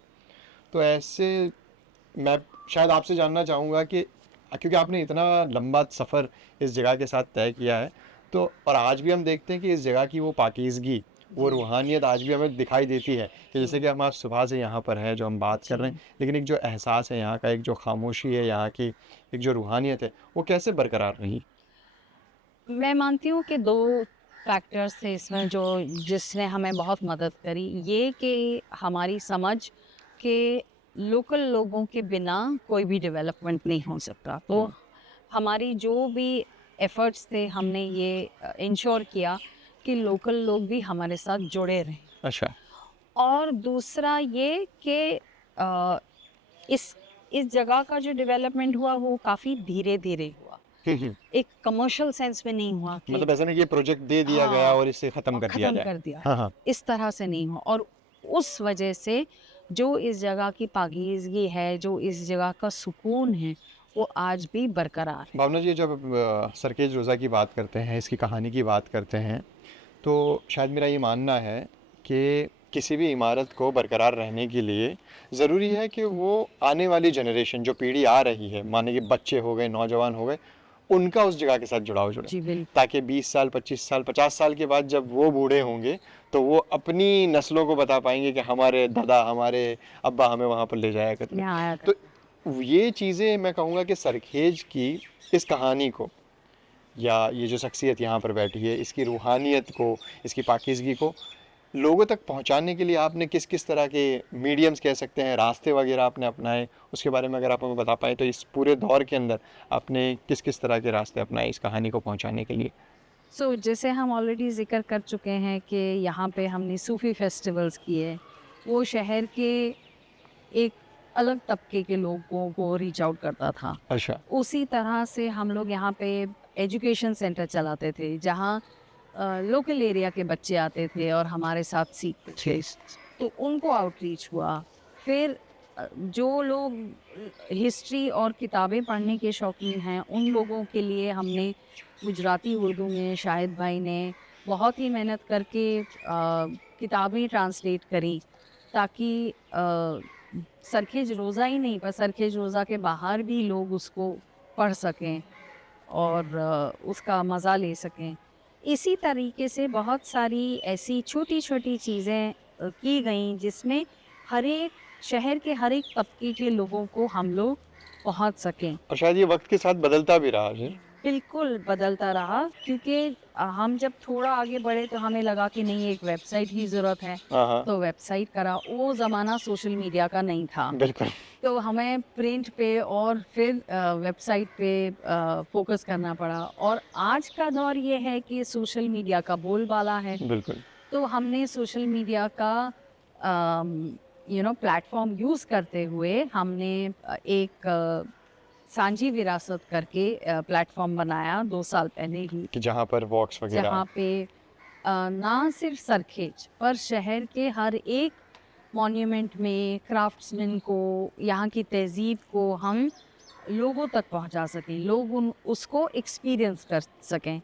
तो ऐसे मैं शायद आपसे जानना चाहूँगा कि क्योंकि आपने इतना लंबा सफ़र इस जगह के साथ तय किया है, तो और आज भी हम देखते हैं कि इस जगह की वो पाकीज़गी, वो रूहानियत आज भी हमें दिखाई देती है कि जैसे कि हम आज सुबह से यहाँ पर हैं, जो हम बात कर रहे हैं, लेकिन एक जो एहसास है यहाँ का, एक जो खामोशी है यहाँ की, एक जो रूहानियत है, वो कैसे बरकरार रही? मैं मानती हूँ कि 2 फैक्टर्स थे इसमें जिसने हमें बहुत मदद करी। ये कि हमारी समझ कि लोकल लोगों के बिना कोई भी डेवलपमेंट नहीं हो सकता। तो हमारी जो भी एफ़र्ट्स थे हमने ये इंश्योर किया कि लोकल लोग भी हमारे साथ जुड़े रहें। अच्छा। और दूसरा ये कि इस जगह का जो डेवलपमेंट हुआ वो काफ़ी धीरे-धीरे हुआ। एक कमर्शियल सेंस में नहीं हुआ कि मतलब ऐसा नहीं कि प्रोजेक्ट दे दिया हाँ, गया और इसे ख़त्म कर दिया ख़त्म जाए। कर दिया। हाँ, हाँ। इस तरह से नहीं हुआ और उस वजह से जो इस जगह की पाकीज़गी है, जो इस जगह का सुकून है, वो आज भी बरकरार है। भावना जी, जब सरखेज रोज़ा की बात करते हैं, इसकी कहानी की बात करते हैं, तो शायद मेरा ये मानना है कि किसी भी इमारत को बरकरार रहने के लिए ज़रूरी है कि वो आने वाली जनरेशन, जो पीढ़ी आ रही है, माने कि बच्चे हो गए, नौजवान हो गए, उनका उस जगह के साथ जुड़ाव जुड़े, जी, बिल्कुल। ताकि 20 साल, 25 साल, 50 साल के बाद जब वो बूढ़े होंगे तो वो अपनी नस्लों को बता पाएंगे कि हमारे दादा, हमारे अब्बा हमें वहाँ पर ले जाया करते थे। यहाँ आया तो ये चीज़ें मैं कहूँगा कि सरखेज की इस कहानी को, या ये जो शख्सियत यहाँ पर बैठी है, इसकी रूहानियत को, इसकी पाकीज़गी को लोगों तक पहुँचाने के लिए आपने किस किस तरह के मीडियम्स कह सकते हैं, रास्ते वगैरह आपने अपनाए, उसके बारे में अगर आप हमें बता पाएँ तो इस पूरे दौर के अंदर आपने किस किस तरह के रास्ते अपनाए इस कहानी को पहुँचाने के लिए? जैसे हम ऑलरेडी ज़िक्र कर चुके हैं कि यहाँ पे हमने सूफ़ी फेस्टिवल्स किए। वो शहर के एक अलग तबके के लोगों को रीच आउट करता था। अच्छा। उसी तरह से हम लोग यहाँ पे एजुकेशन सेंटर चलाते थे, जहाँ लोकल एरिया के बच्चे आते थे और हमारे साथ सीखते थे, तो उनको आउटरीच हुआ। फिर जो लोग हिस्ट्री और किताबें पढ़ने के शौकीन हैं, उन लोगों के लिए हमने गुजराती उर्दू में शाहिद भाई ने बहुत ही मेहनत करके किताबें ट्रांसलेट करी, ताकि सरखेज रोज़ा ही नहीं पर सरखेज रोज़ा के बाहर भी लोग उसको पढ़ सकें और उसका मज़ा ले सकें। इसी तरीके से बहुत सारी ऐसी छोटी छोटी चीज़ें की गई, जिसमें हर एक शहर के हर एक तबके के लोगों को हम लोग पहुंच सकें। और शायद ये वक्त के साथ बदलता भी रहा है। बिल्कुल बदलता रहा, क्योंकि हम जब थोड़ा आगे बढ़े तो हमें लगा कि नहीं, एक वेबसाइट की ज़रूरत है, हाँ, तो वेबसाइट करा। वो ज़माना सोशल मीडिया का नहीं था, बिल्कुल। तो हमें प्रिंट पे और फिर वेबसाइट पे फोकस करना पड़ा। और आज का दौर ये है कि सोशल मीडिया का बोलबाला है, बिल्कुल। तो हमने सोशल मीडिया का प्लेटफॉर्म यूज़ करते हुए हमने एक सांझी विरासत करके प्लेटफॉर्म बनाया 2 साल पहले ही, कि जहाँ पर वॉक्स वगैरह, जहाँ पे ना सिर्फ सरखेज पर शहर के हर एक मॉन्यूमेंट में क्राफ्ट्समैन को, यहाँ की तहजीब को हम लोगों तक पहुँचा सकें, लोग उसको एक्सपीरियंस कर सकें।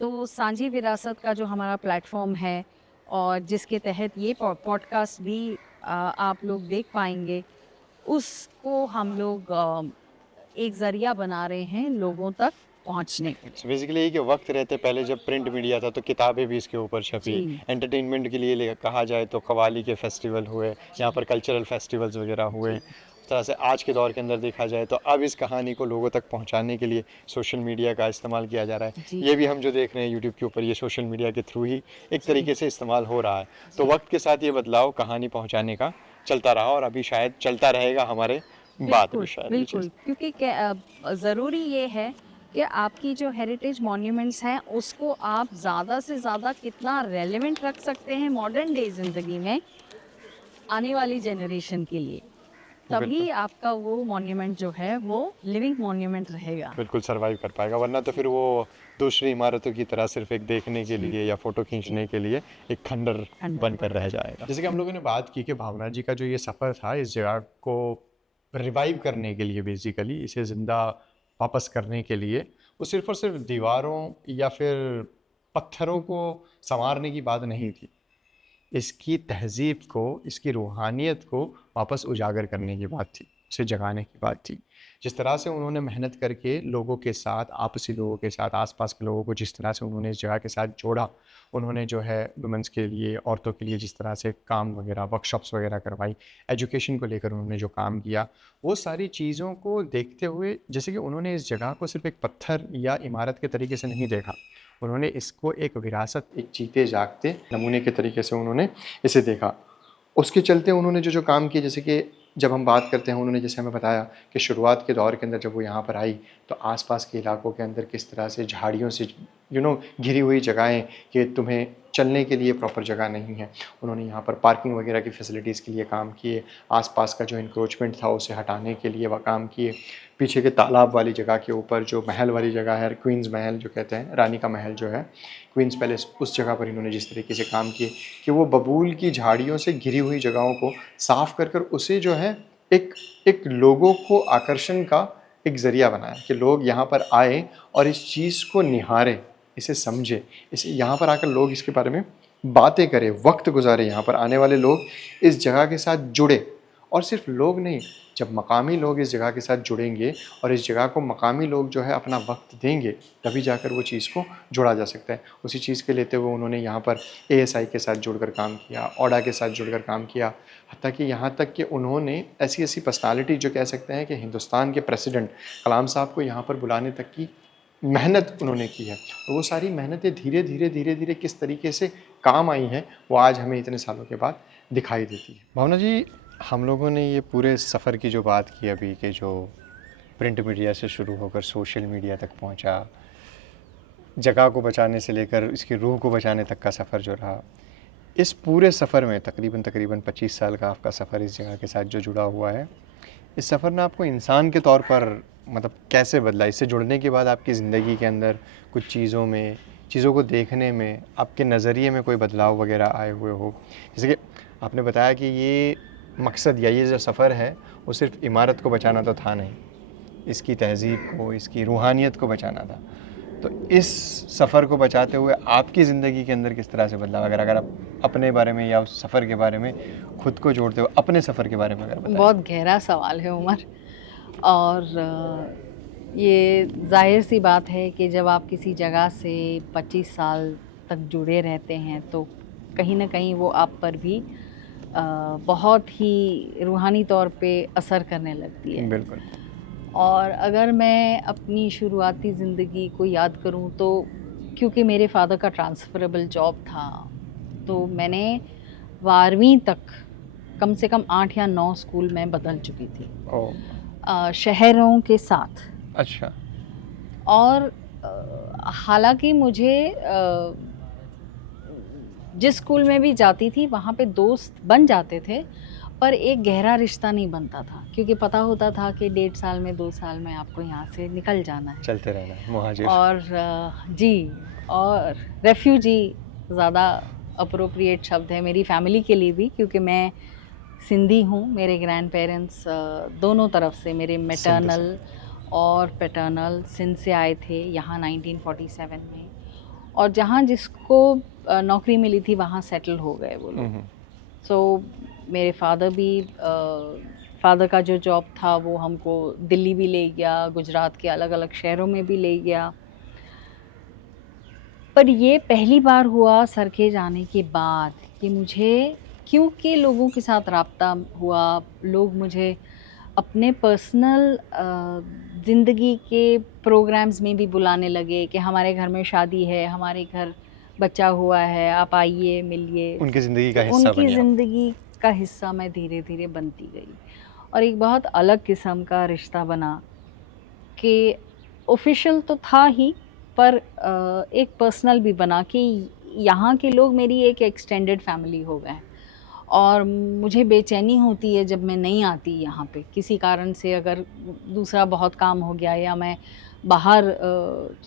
तो सांझी विरासत का जो हमारा प्लेटफॉर्म है, और जिसके तहत ये पॉडकास्ट भी आप लोग देख पाएंगे, उसको हम लोग एक ज़रिया बना रहे हैं लोगों तक पहुंचने के लिए। बेसिकली ये कि वक्त रहते पहले जब प्रिंट मीडिया था तो किताबें भी इसके ऊपर छपी। जी। एंटरटेनमेंट के लिए कहा जाए तो कव्वाली के फेस्टिवल हुए, यहाँ पर कल्चरल फेस्टिवल्स वगैरह हुए। इस तरह से आज के दौर के अंदर देखा जाए तो अब इस कहानी को लोगों तक पहुँचाने के लिए सोशल मीडिया का इस्तेमाल किया जा रहा है। जी। ये भी हम जो देख रहे हैं यूट्यूब के ऊपर, ये सोशल मीडिया के थ्रू ही एक तरीके से इस्तेमाल हो रहा है। तो वक्त के साथ ये बदलाव कहानी पहुँचाने का चलता रहा और अभी शायद चलता रहेगा हमारे बाद भी शायद ये बिल्कुल, चीज़। क्योंकि ज़रूरी ये है कि आपकी जो हेरिटेज मॉन्यूमेंट्स हैं, उसको आप ज़्यादा से ज़्यादा कितना रेलेवेंट रख सकते हैं मॉडर्न डे ज़िंदगी में आने वाली जनरेशन के लिए, तभी बिल्कुल। आपका वो मॉन्यूमेंट जो है वो लिविंग मॉन्यूमेंट रहेगा। बिल्कुल सर्वाइव कर पाएगा, वरना तो फिर वो दूसरी इमारतों की तरह सिर्फ एक देखने के लिए या फोटो खींचने के लिए एक खंडर बनकर रह जाएगा। जैसे कि हम लोगों ने बात की कि भावना जी का जो ये सफ़र था इस जगह को रिवाइव करने के लिए, बेसिकली इसे ज़िंदा वापस करने के लिए, वो सिर्फ और सिर्फ दीवारों या फिर पत्थरों को संवारने की बात नहीं थी। इसकी तहज़ीब को, इसकी रूहानियत को वापस उजागर करने की बात थी, उसे जगाने की बात थी। जिस तरह से उन्होंने मेहनत करके लोगों के साथ, आपसी लोगों के साथ, आसपास के लोगों को जिस तरह से उन्होंने इस जगह के साथ जोड़ा, उन्होंने जो है वुमेंस के लिए, औरतों के लिए जिस तरह से काम वगैरह, वर्कशॉप्स वगैरह करवाई, एजुकेशन को लेकर उन्होंने जो काम किया, वो सारी चीज़ों को देखते हुए जैसे कि उन्होंने इस जगह को सिर्फ एक पत्थर या इमारत के तरीके से नहीं देखा, उन्होंने इसको एक विरासत, एक जीते जागते नमूने के तरीके से उन्होंने इसे देखा। उसके चलते उन्होंने जो काम किए, जैसे कि जब हम बात करते हैं, उन्होंने जैसे हमें बताया कि शुरुआत के दौर के अंदर जब वो यहाँ पर आई तो आसपास के इलाकों के अंदर किस तरह से झाड़ियों से घिरी हुई जगहें कि तुम्हें चलने के लिए प्रॉपर जगह नहीं है। उन्होंने यहाँ पर पार्किंग वगैरह की फैसिलिटीज़ के लिए काम किए, आसपास का जो इंक्रोचमेंट था उसे हटाने के लिए वह काम किए। पीछे के तालाब वाली जगह के ऊपर जो महल वाली जगह है, क्वींस महल जो कहते हैं, रानी का महल जो है, क्वींस पैलेस, उस जगह पर इन्होंने जिस तरीके से काम किए कि वो बबूल की झाड़ियों से घिरी हुई जगहों को साफ़ कर उसे जो है एक लोगों को आकर्षण का एक ज़रिया बनाया कि लोग यहाँ पर आए और इस चीज़ को निहारें, इसे समझें, इसे यहाँ पर आकर लोग इसके बारे में बातें करें, वक्त गुजारे, यहाँ पर आने वाले लोग इस जगह के साथ जुड़े। और सिर्फ लोग नहीं, जब मकामी लोग इस जगह के साथ जुड़ेंगे और इस जगह को मकामी लोग जो है अपना वक्त देंगे, तभी जाकर वो चीज़ को जोड़ा जा सकता है। उसी चीज़ के लेते हुए उन्होंने यहाँ पर ASI के साथ जुड़कर काम किया, ओडा के साथ जुड़कर काम किया, हत्ता कि यहाँ तक कि उन्होंने ऐसी पर्सनालिटी जो कह सकते हैं कि हिंदुस्तान के प्रेसिडेंट कलाम साहब को यहाँ पर बुलाने तक की मेहनत उन्होंने की है। तो वो सारी मेहनतें धीरे धीरे किस तरीके से काम आई हैं, वो आज हमें इतने सालों के बाद दिखाई देती है। भावना जी, हम लोगों ने ये पूरे सफ़र की जो बात की अभी के, जो प्रिंट मीडिया से शुरू होकर सोशल मीडिया तक पहुंचा, जगह को बचाने से लेकर इसकी रूह को बचाने तक का सफ़र जो रहा, इस पूरे सफ़र में तकरीबन 25 साल का आपका सफ़र इस जगह के साथ जो जुड़ा हुआ है, इस सफ़र ने आपको इंसान के तौर पर मतलब कैसे बदला? इससे जुड़ने के बाद आपकी ज़िंदगी के अंदर कुछ चीज़ों को देखने में, आपके नज़रिए में कोई बदलाव वगैरह आए हुए हो? जैसे कि आपने बताया कि ये मकसद या ये जो सफ़र है वो सिर्फ इमारत को बचाना तो था नहीं, इसकी तहज़ीब को, इसकी रूहानियत को बचाना था। तो इस सफ़र को बचाते हुए आपकी ज़िंदगी के अंदर किस तरह से बदलाव, अगर आप अपने बारे में या उस सफ़र के बारे में खुद को जोड़ते हुए अपने सफ़र के बारे में अगर बताएं? बहुत गहरा सवाल है उमर। और ये जाहिर सी बात है कि जब आप किसी जगह से 25 साल तक जुड़े रहते हैं तो कहीं ना कहीं वो आप पर भी बहुत ही रूहानी तौर पे असर करने लगती है। बिल्कुल। और अगर मैं अपनी शुरुआती ज़िंदगी को याद करूं तो क्योंकि मेरे फादर का ट्रांसफ़रेबल जॉब था, तो मैंने 12वीं तक कम से कम 8 या 9 स्कूल में बदल चुकी थी, शहरों के साथ। अच्छा। और हालांकि मुझे जिस स्कूल में भी जाती थी वहाँ पे दोस्त बन जाते थे, पर एक गहरा रिश्ता नहीं बनता था, क्योंकि पता होता था कि 1.5 साल में 2 साल में आपको यहाँ से निकल जाना है, चलते रहना है, मुहाजिर। और जी, और रेफ्यूजी ज़्यादा अप्रोप्रिएट शब्द है मेरी फैमिली के लिए भी, क्योंकि मैं सिंधी हूँ। मेरे ग्रैंड पेरेंट्स दोनों तरफ से, मेरे मैटर्नल और पैटर्नल सिंध से आए थे यहाँ 1947 में, और जहाँ जिसको नौकरी मिली थी वहाँ सेटल हो गए वो लोग। सो मेरे फादर भी, फादर का जो जॉब था वो हमको दिल्ली भी ले गया, गुजरात के अलग अलग शहरों में भी ले गया। पर ये पहली बार हुआ सरखेज आने के बाद कि मुझे, क्योंकि लोगों के साथ राब्ता हुआ, लोग मुझे अपने पर्सनल ज़िंदगी के प्रोग्राम्स में भी बुलाने लगे कि हमारे घर में शादी है, हमारे घर बच्चा हुआ है, आप आइए, मिलिए। उनकी ज़िंदगी का हिस्सा उनकी ज़िंदगी का हिस्सा मैं धीरे धीरे बनती गई, और एक बहुत अलग किस्म का रिश्ता बना कि ऑफिशियल तो था ही, पर एक पर्सनल भी बना कि यहाँ के लोग मेरी एक एक्सटेंडेड फैमिली हो गए। और मुझे बेचैनी होती है जब मैं नहीं आती यहाँ पे किसी कारण से, अगर दूसरा बहुत काम हो गया या मैं बाहर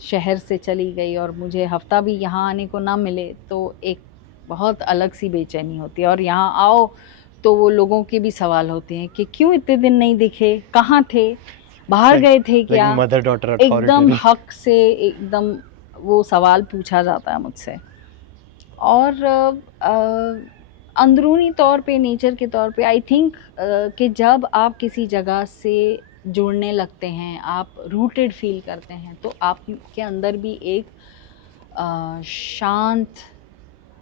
शहर से चली गई और मुझे हफ्ता भी यहाँ आने को ना मिले, तो एक बहुत अलग सी बेचैनी होती है। और यहाँ आओ तो वो लोगों के भी सवाल होते हैं कि क्यों इतने दिन नहीं दिखे, कहाँ थे, बाहर गए थे क्या, मदर डॉटर एकदम हक से एकदम वो सवाल पूछा जाता है मुझसे। और अंदरूनी तौर पे, नेचर के तौर पे आई थिंक कि जब आप किसी जगह से जुड़ने लगते हैं, आप रूटेड फील करते हैं, तो आपके अंदर भी एक शांत,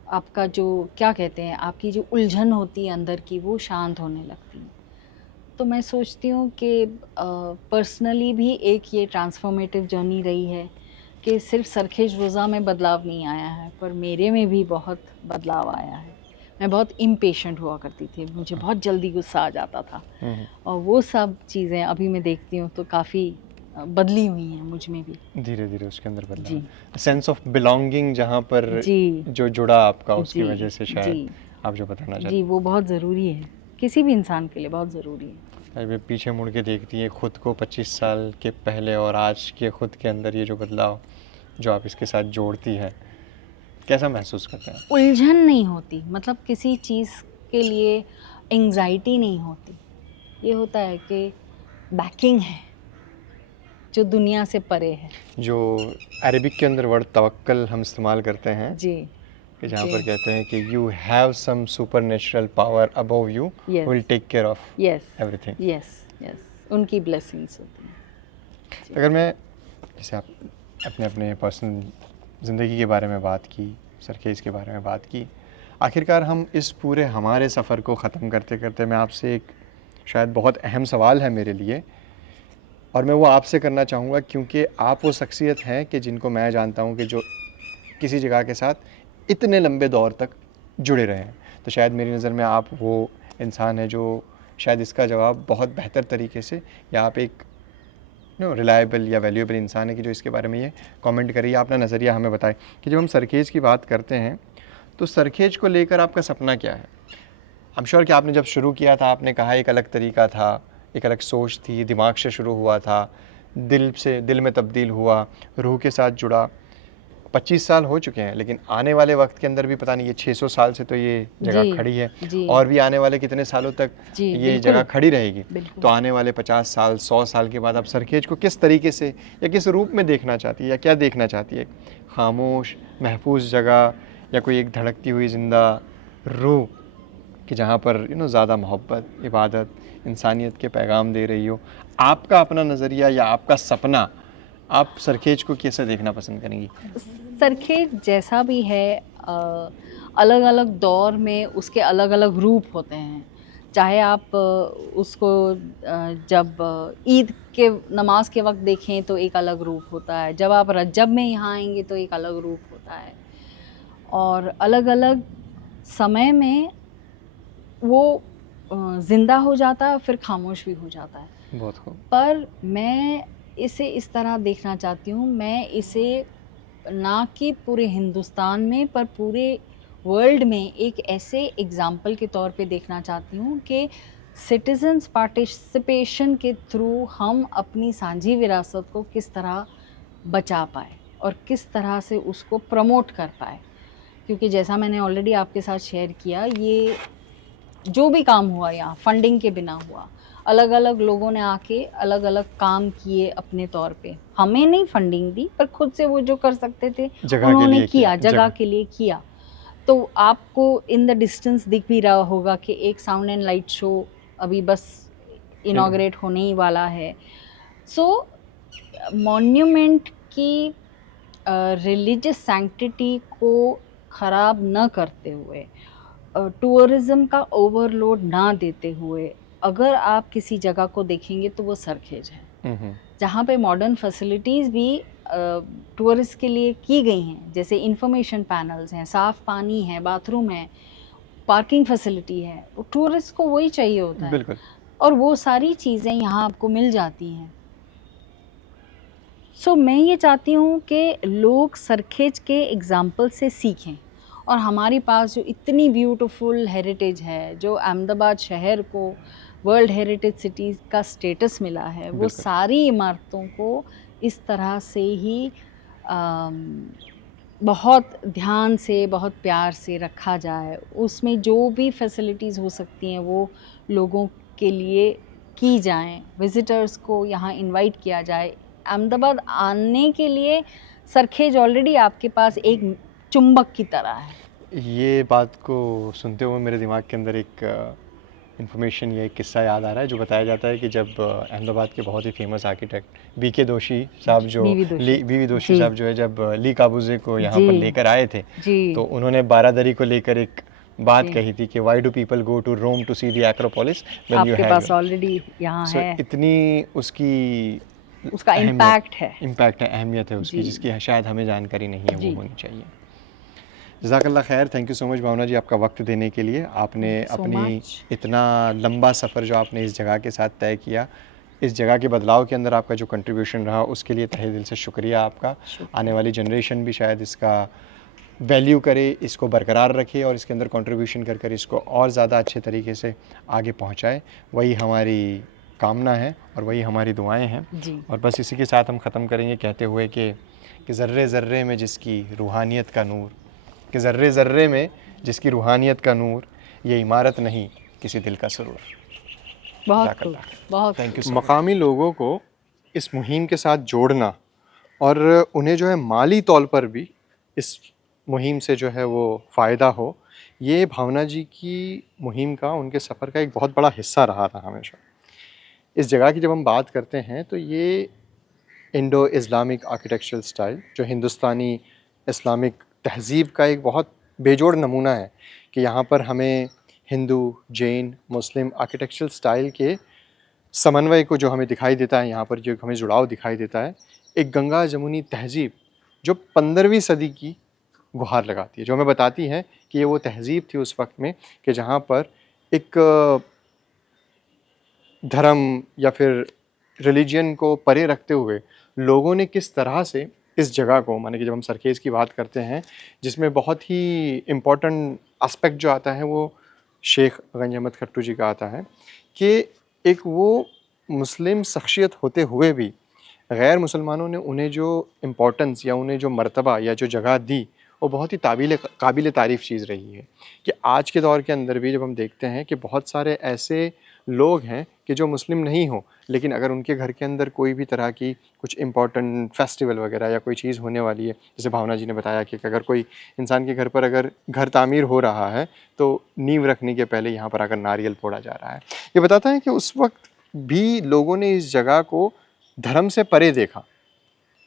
आपका जो क्या कहते हैं, आपकी जो उलझन होती है अंदर की, वो शांत होने लगती है। तो मैं सोचती हूँ कि पर्सनली भी एक ये ट्रांसफॉर्मेटिव जर्नी रही है कि सिर्फ सरखेज रोज़ा में बदलाव नहीं आया है, पर मेरे में भी बहुत बदलाव आया है। मैं बहुत इम्पेशेंट हुआ करती थी, मुझे बहुत जल्दी गुस्सा आ जाता था, और वो सब चीज़ें अभी मैं देखती हूँ तो काफ़ी बदली हुई हैं मुझ में भी। धीरे धीरे उसके अंदर बदला, सेंस ऑफ बिलोंगिंग जहाँ पर जो जुड़ा आपका, उसकी वजह से शायद आप जो बताना चाहते हैं। जी, वो बहुत ज़रूरी है, किसी भी इंसान के लिए बहुत ज़रूरी है। अभी पीछे मुड़ के देखती है खुद को 25 साल के पहले और आज के खुद के अंदर, ये जो बदलाव जो आप इसके साथ जोड़ती है, कैसा महसूस करते हैं? उलझन नहीं होती, मतलब किसी चीज़ के लिए एंग्जाइटी नहीं होती। ये होता है कि बैकिंग है जो दुनिया से परे है। जो अरबिक के अंदर वर्ड तवक्कल हम इस्तेमाल करते हैं जी, कि जहाँ पर कहते हैं कि you have some supernatural power above you, will take care of everything. Yes, उनकी ब्लेसिंग्स होती हैं। अगर मैं, जैसे आप अपने पर्सनल ज़िंदगी के बारे में बात की, सरखेज के बारे में बात की, आखिरकार हम इस पूरे हमारे सफ़र को ख़त्म करते करते मैं आपसे एक शायद बहुत अहम सवाल है मेरे लिए, और मैं वो आपसे करना चाहूँगा क्योंकि आप वो शख्सियत हैं कि जिनको मैं जानता हूँ कि जो किसी जगह के साथ इतने लंबे दौर तक जुड़े रहे हैं। तो शायद मेरी नज़र में आप वो इंसान है जो शायद इसका जवाब बहुत बेहतर तरीके से, या आप एक रिलायबल या वैल्यूएबल इंसान है कि जो इसके बारे में ये कमेंट करिए, अपना नज़रिया हमें बताएं कि जब हम सरखेज की बात करते हैं तो सरखेज को लेकर आपका सपना क्या है? आई एम श्योर कि आपने जब शुरू किया था आपने कहा एक अलग तरीका था, एक अलग सोच थी, दिमाग से शुरू हुआ था, दिल में तब्दील हुआ, रूह के साथ जुड़ा। 25 साल हो चुके हैं, लेकिन आने वाले वक्त के अंदर भी पता नहीं, ये 600 साल से तो ये जगह जी, खड़ी है जी, और भी आने वाले कितने सालों तक जी, ये बिल्कुल, जगह खड़ी रहेगी। बिल्कुल। तो आने वाले 50 साल 100 साल के बाद आप सरखेज को किस तरीके से या किस रूप में देखना चाहती है, या क्या देखना चाहती है? खामोश महफूज जगह, या कोई एक धड़कती हुई ज़िंदा रूह कि जहाँ पर ज़्यादा मोहब्बत, इबादत, इंसानियत के पैगाम दे रही हो? आपका अपना नज़रिया या आपका सपना, आप सरखेज को कैसे देखना पसंद करेंगी? सरखेज जैसा भी है, अलग अलग दौर में उसके अलग अलग रूप होते हैं। चाहे आप उसको जब ईद के नमाज के वक्त देखें तो एक अलग रूप होता है, जब आप रजब में यहाँ आएंगे तो एक अलग रूप होता है, और अलग अलग समय में वो ज़िंदा हो जाता है, फिर खामोश भी हो जाता है। बहुत खूब। पर मैं इसे इस तरह देखना चाहती हूँ, मैं इसे ना कि पूरे हिंदुस्तान में पर पूरे वर्ल्ड में एक ऐसे एग्ज़ाम्पल के तौर पे देखना चाहती हूँ कि सिटीजन्स पार्टिसिपेशन के थ्रू हम अपनी साझी विरासत को किस तरह बचा पाए और किस तरह से उसको प्रमोट कर पाए। क्योंकि जैसा मैंने ऑलरेडी आपके साथ शेयर किया, ये जो भी काम हुआ यहाँ फंडिंग के बिना हुआ, अलग अलग लोगों ने आके अलग अलग काम किए अपने तौर पे, हमें नहीं फंडिंग दी पर खुद से वो जो कर सकते थे उन्होंने किया, जगह के लिए किया। तो आपको इन द डिस्टेंस दिख भी रहा होगा कि एक साउंड एंड लाइट शो अभी बस इनॉग्रेट होने ही वाला है। सो मॉन्यूमेंट की रिलीजियस सैंक्टिटी को ख़राब न करते हुए, टूरिज़्म का ओवरलोड ना देते हुए, अगर आप किसी जगह को देखेंगे तो वो सरखेज है, जहाँ पे मॉडर्न फैसिलिटीज़ भी टूरिस्ट के लिए की गई हैं, जैसे इंफॉर्मेशन पैनल्स हैं, साफ़ पानी है, बाथरूम है, पार्किंग फैसिलिटी है। टूरिस्ट को वही चाहिए होता है, बिल्कुल। और वो सारी चीज़ें यहाँ आपको मिल जाती हैं। सो मैं ये चाहती हूँ कि लोग सरखेज के एग्ज़ाम्पल से सीखें, और हमारे पास जो इतनी ब्यूटीफुल हेरिटेज है, जो अहमदाबाद शहर को वर्ल्ड हेरिटेज सिटी का स्टेटस मिला है, वो सारी इमारतों को इस तरह से ही बहुत ध्यान से, बहुत प्यार से रखा जाए। उसमें जो भी फैसिलिटीज़ हो सकती हैं वो लोगों के लिए की जाएं, विज़िटर्स को यहाँ इनवाइट किया जाए। अहमदाबाद आने के लिए सरखेज ऑलरेडी आपके पास एक चुंबक की तरह है। ये बात को सुनते हुए मेरे दिमाग के अंदर एक इन्फॉर्मेशन या एक किस्सा याद आ रहा है, जो बताया जाता है कि जब अहमदाबाद के बहुत ही फेमस आर्किटेक्ट बीके दोशी साहब जो बीवी दोशी साहब जो है, जब ली काबूजे को यहाँ पर लेकर आए थे, तो उन्होंने बारादरी को लेकर एक बात कही थी कि why do people go to Rome to see the Acropolis when you have, आपके पास ऑलरेडी यहाँ है। इतनी उसका इम्पैक्ट है, अहमियत है उसकी, जिसकी शायद हमें जानकारी नहीं है, वो होनी चाहिए। जज़ाकल्लाह खैर, थैंक यू सो मच भावना जी आपका वक्त देने के लिए। आपने अपनी इतना लंबा सफ़र जो आपने इस जगह के साथ तय किया, इस जगह के बदलाव के अंदर आपका जो कंट्रीब्यूशन रहा, उसके लिए तहे दिल से शुक्रिया आपका। आने वाली जनरेशन भी शायद इसका वैल्यू करे, इसको बरकरार रखे और इसके अंदर कंट्रीब्यूशन कर कर इसको और ज़्यादा अच्छे तरीके से आगे पहुँचाए। वही हमारी कामना है और वही हमारी दुआएँ हैं। और बस इसी के साथ हम ख़त्म करेंगे कहते हुए कि ज़र्रे ज़र्रे में जिसकी रूहानियत का नूर, कि ज़र्रे ज़र्रे में जिसकी रूहानियत का नूर, ये इमारत नहीं किसी दिल का सुरूर। बहुत थैंक यू। मकामी लोगों को इस मुहिम के साथ जोड़ना और उन्हें जो है माली तौर पर भी इस मुहिम से जो है वो फ़ायदा हो, ये भावना जी की मुहिम का, उनके सफ़र का एक बहुत बड़ा हिस्सा रहा था हमेशा। इस जगह की जब हम बात करते हैं तो ये इंडो इस्लामिक आर्किटेक्चरल स्टाइल, जो हिंदुस्तानी इस्लामिक तहज़ीब का एक बहुत बेजोड़ नमूना है, कि यहाँ पर हमें हिंदू, जैन, मुस्लिम आर्किटेक्चरल स्टाइल के समन्वय को जो हमें दिखाई देता है, यहाँ पर जो हमें जुड़ाव दिखाई देता है, एक गंगा जमुनी तहज़ीब जो 15वीं सदी की गुहार लगाती है, जो हमें बताती है कि ये वो तहज़ीब थी उस वक्त में कि जहाँ पर एक धर्म या फिर रिलीजन को परे रखते हुए लोगों ने किस तरह से इस जगह को, माने कि जब हम सरखेज की बात करते हैं, जिसमें बहुत ही इम्पोर्टेंट एस्पेक्ट जो आता है वो शेख गंज अहमद खट्टू जी का आता है कि एक वो मुस्लिम शख्सियत होते हुए भी गैर मुसलमानों ने उन्हें जो इम्पोर्टेंस या उन्हें जो मर्तबा या जो जगह दी, वो बहुत ही काबिल तारीफ़ चीज़ रही है। कि आज के दौर के अंदर भी जब हम देखते हैं कि बहुत सारे ऐसे लोग हैं कि जो मुस्लिम नहीं हो, लेकिन अगर उनके घर के अंदर कोई भी तरह की कुछ इम्पोर्टेंट फेस्टिवल वगैरह या कोई चीज़ होने वाली है, जैसे भावना जी ने बताया कि अगर कोई इंसान के घर पर अगर घर तामीर हो रहा है तो नींव रखने के पहले यहाँ पर आकर नारियल फोड़ा जा रहा है। ये बताता है कि उस वक्त भी लोगों ने इस जगह को धर्म से परे देखा,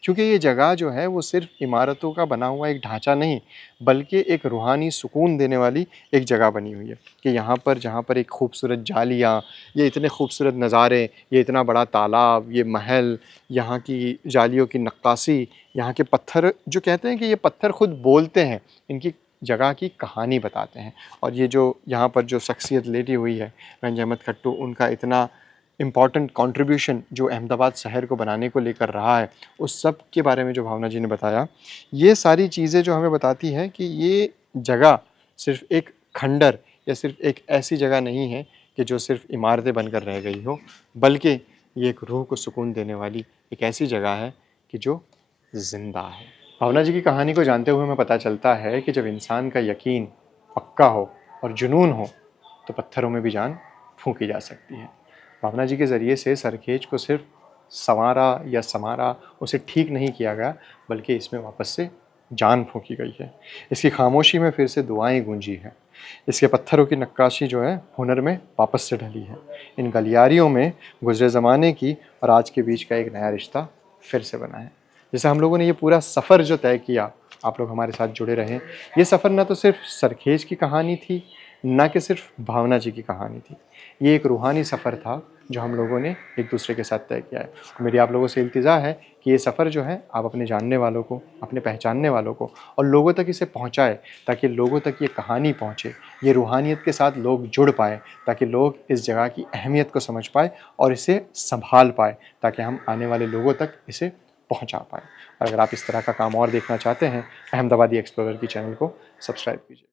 क्योंकि ये जगह जो है वो सिर्फ इमारतों का बना हुआ एक ढांचा नहीं, बल्कि एक रूहानी सुकून देने वाली एक जगह बनी हुई है। कि यहाँ पर जहाँ पर एक खूबसूरत जालियाँ, ये इतने खूबसूरत नज़ारे, ये इतना बड़ा तालाब, ये महल, यहाँ की जालियों की नक्काशी, यहाँ के पत्थर जो कहते हैं कि ये पत्थर खुद बोलते हैं, इनकी जगह की कहानी बताते हैं। और ये जो यहाँ पर जो शख्सियत लेटी हुई है गंज अहमद खट्टू, उनका इतना इम्पॉर्टेंट कंट्रीब्यूशन जो अहमदाबाद शहर को बनाने को लेकर रहा है, उस सब के बारे में जो भावना जी ने बताया, ये सारी चीज़ें जो हमें बताती हैं कि ये जगह सिर्फ़ एक खंडर या सिर्फ़ एक ऐसी जगह नहीं है कि जो सिर्फ़ इमारतें बनकर रह गई हो, बल्कि ये एक रूह को सुकून देने वाली एक ऐसी जगह है कि जो ज़िंदा है। भावना जी की कहानी को जानते हुए हमें पता चलता है कि जब इंसान का यकीन पक्का हो और जुनून हो, तो पत्थरों में भी जान फूंकी जा सकती है। भावना जी के ज़रिए से सरखेज को सिर्फ संवारा या समारा, उसे ठीक नहीं किया गया, बल्कि इसमें वापस से जान फूंकी गई है। इसकी खामोशी में फिर से दुआएं गूंजी हैं। इसके पत्थरों की नक्काशी जो है हुनर में वापस से ढली है। इन गलियारियों में गुजरे ज़माने की और आज के बीच का एक नया रिश्ता फिर से बना है। जैसे हम लोगों ने ये पूरा सफ़र जो तय किया, आप लोग हमारे साथ जुड़े रहें। ये सफ़र ना तो सिर्फ सरखेज की कहानी थी, ना कि सिर्फ भावना जी की कहानी थी। ये एक रूहानी सफ़र था जो हम लोगों ने एक दूसरे के साथ तय किया है। मेरी आप लोगों से इल्तिजा है कि ये सफ़र जो है आप अपने जानने वालों को, अपने पहचानने वालों को और लोगों तक इसे पहुंचाएं, ताकि लोगों तक ये कहानी पहुंचे, ये रूहानियत के साथ लोग जुड़ पाएँ, ताकि लोग इस जगह की अहमियत को समझ पाए और इसे संभाल पाए, ताकि हम आने वाले लोगों तक इसे पहुँचा पाएँ। और अगर आप इस तरह का काम और देखना चाहते हैं, अहमदाबादी एक्सप्लोरर की चैनल को सब्सक्राइब कीजिए।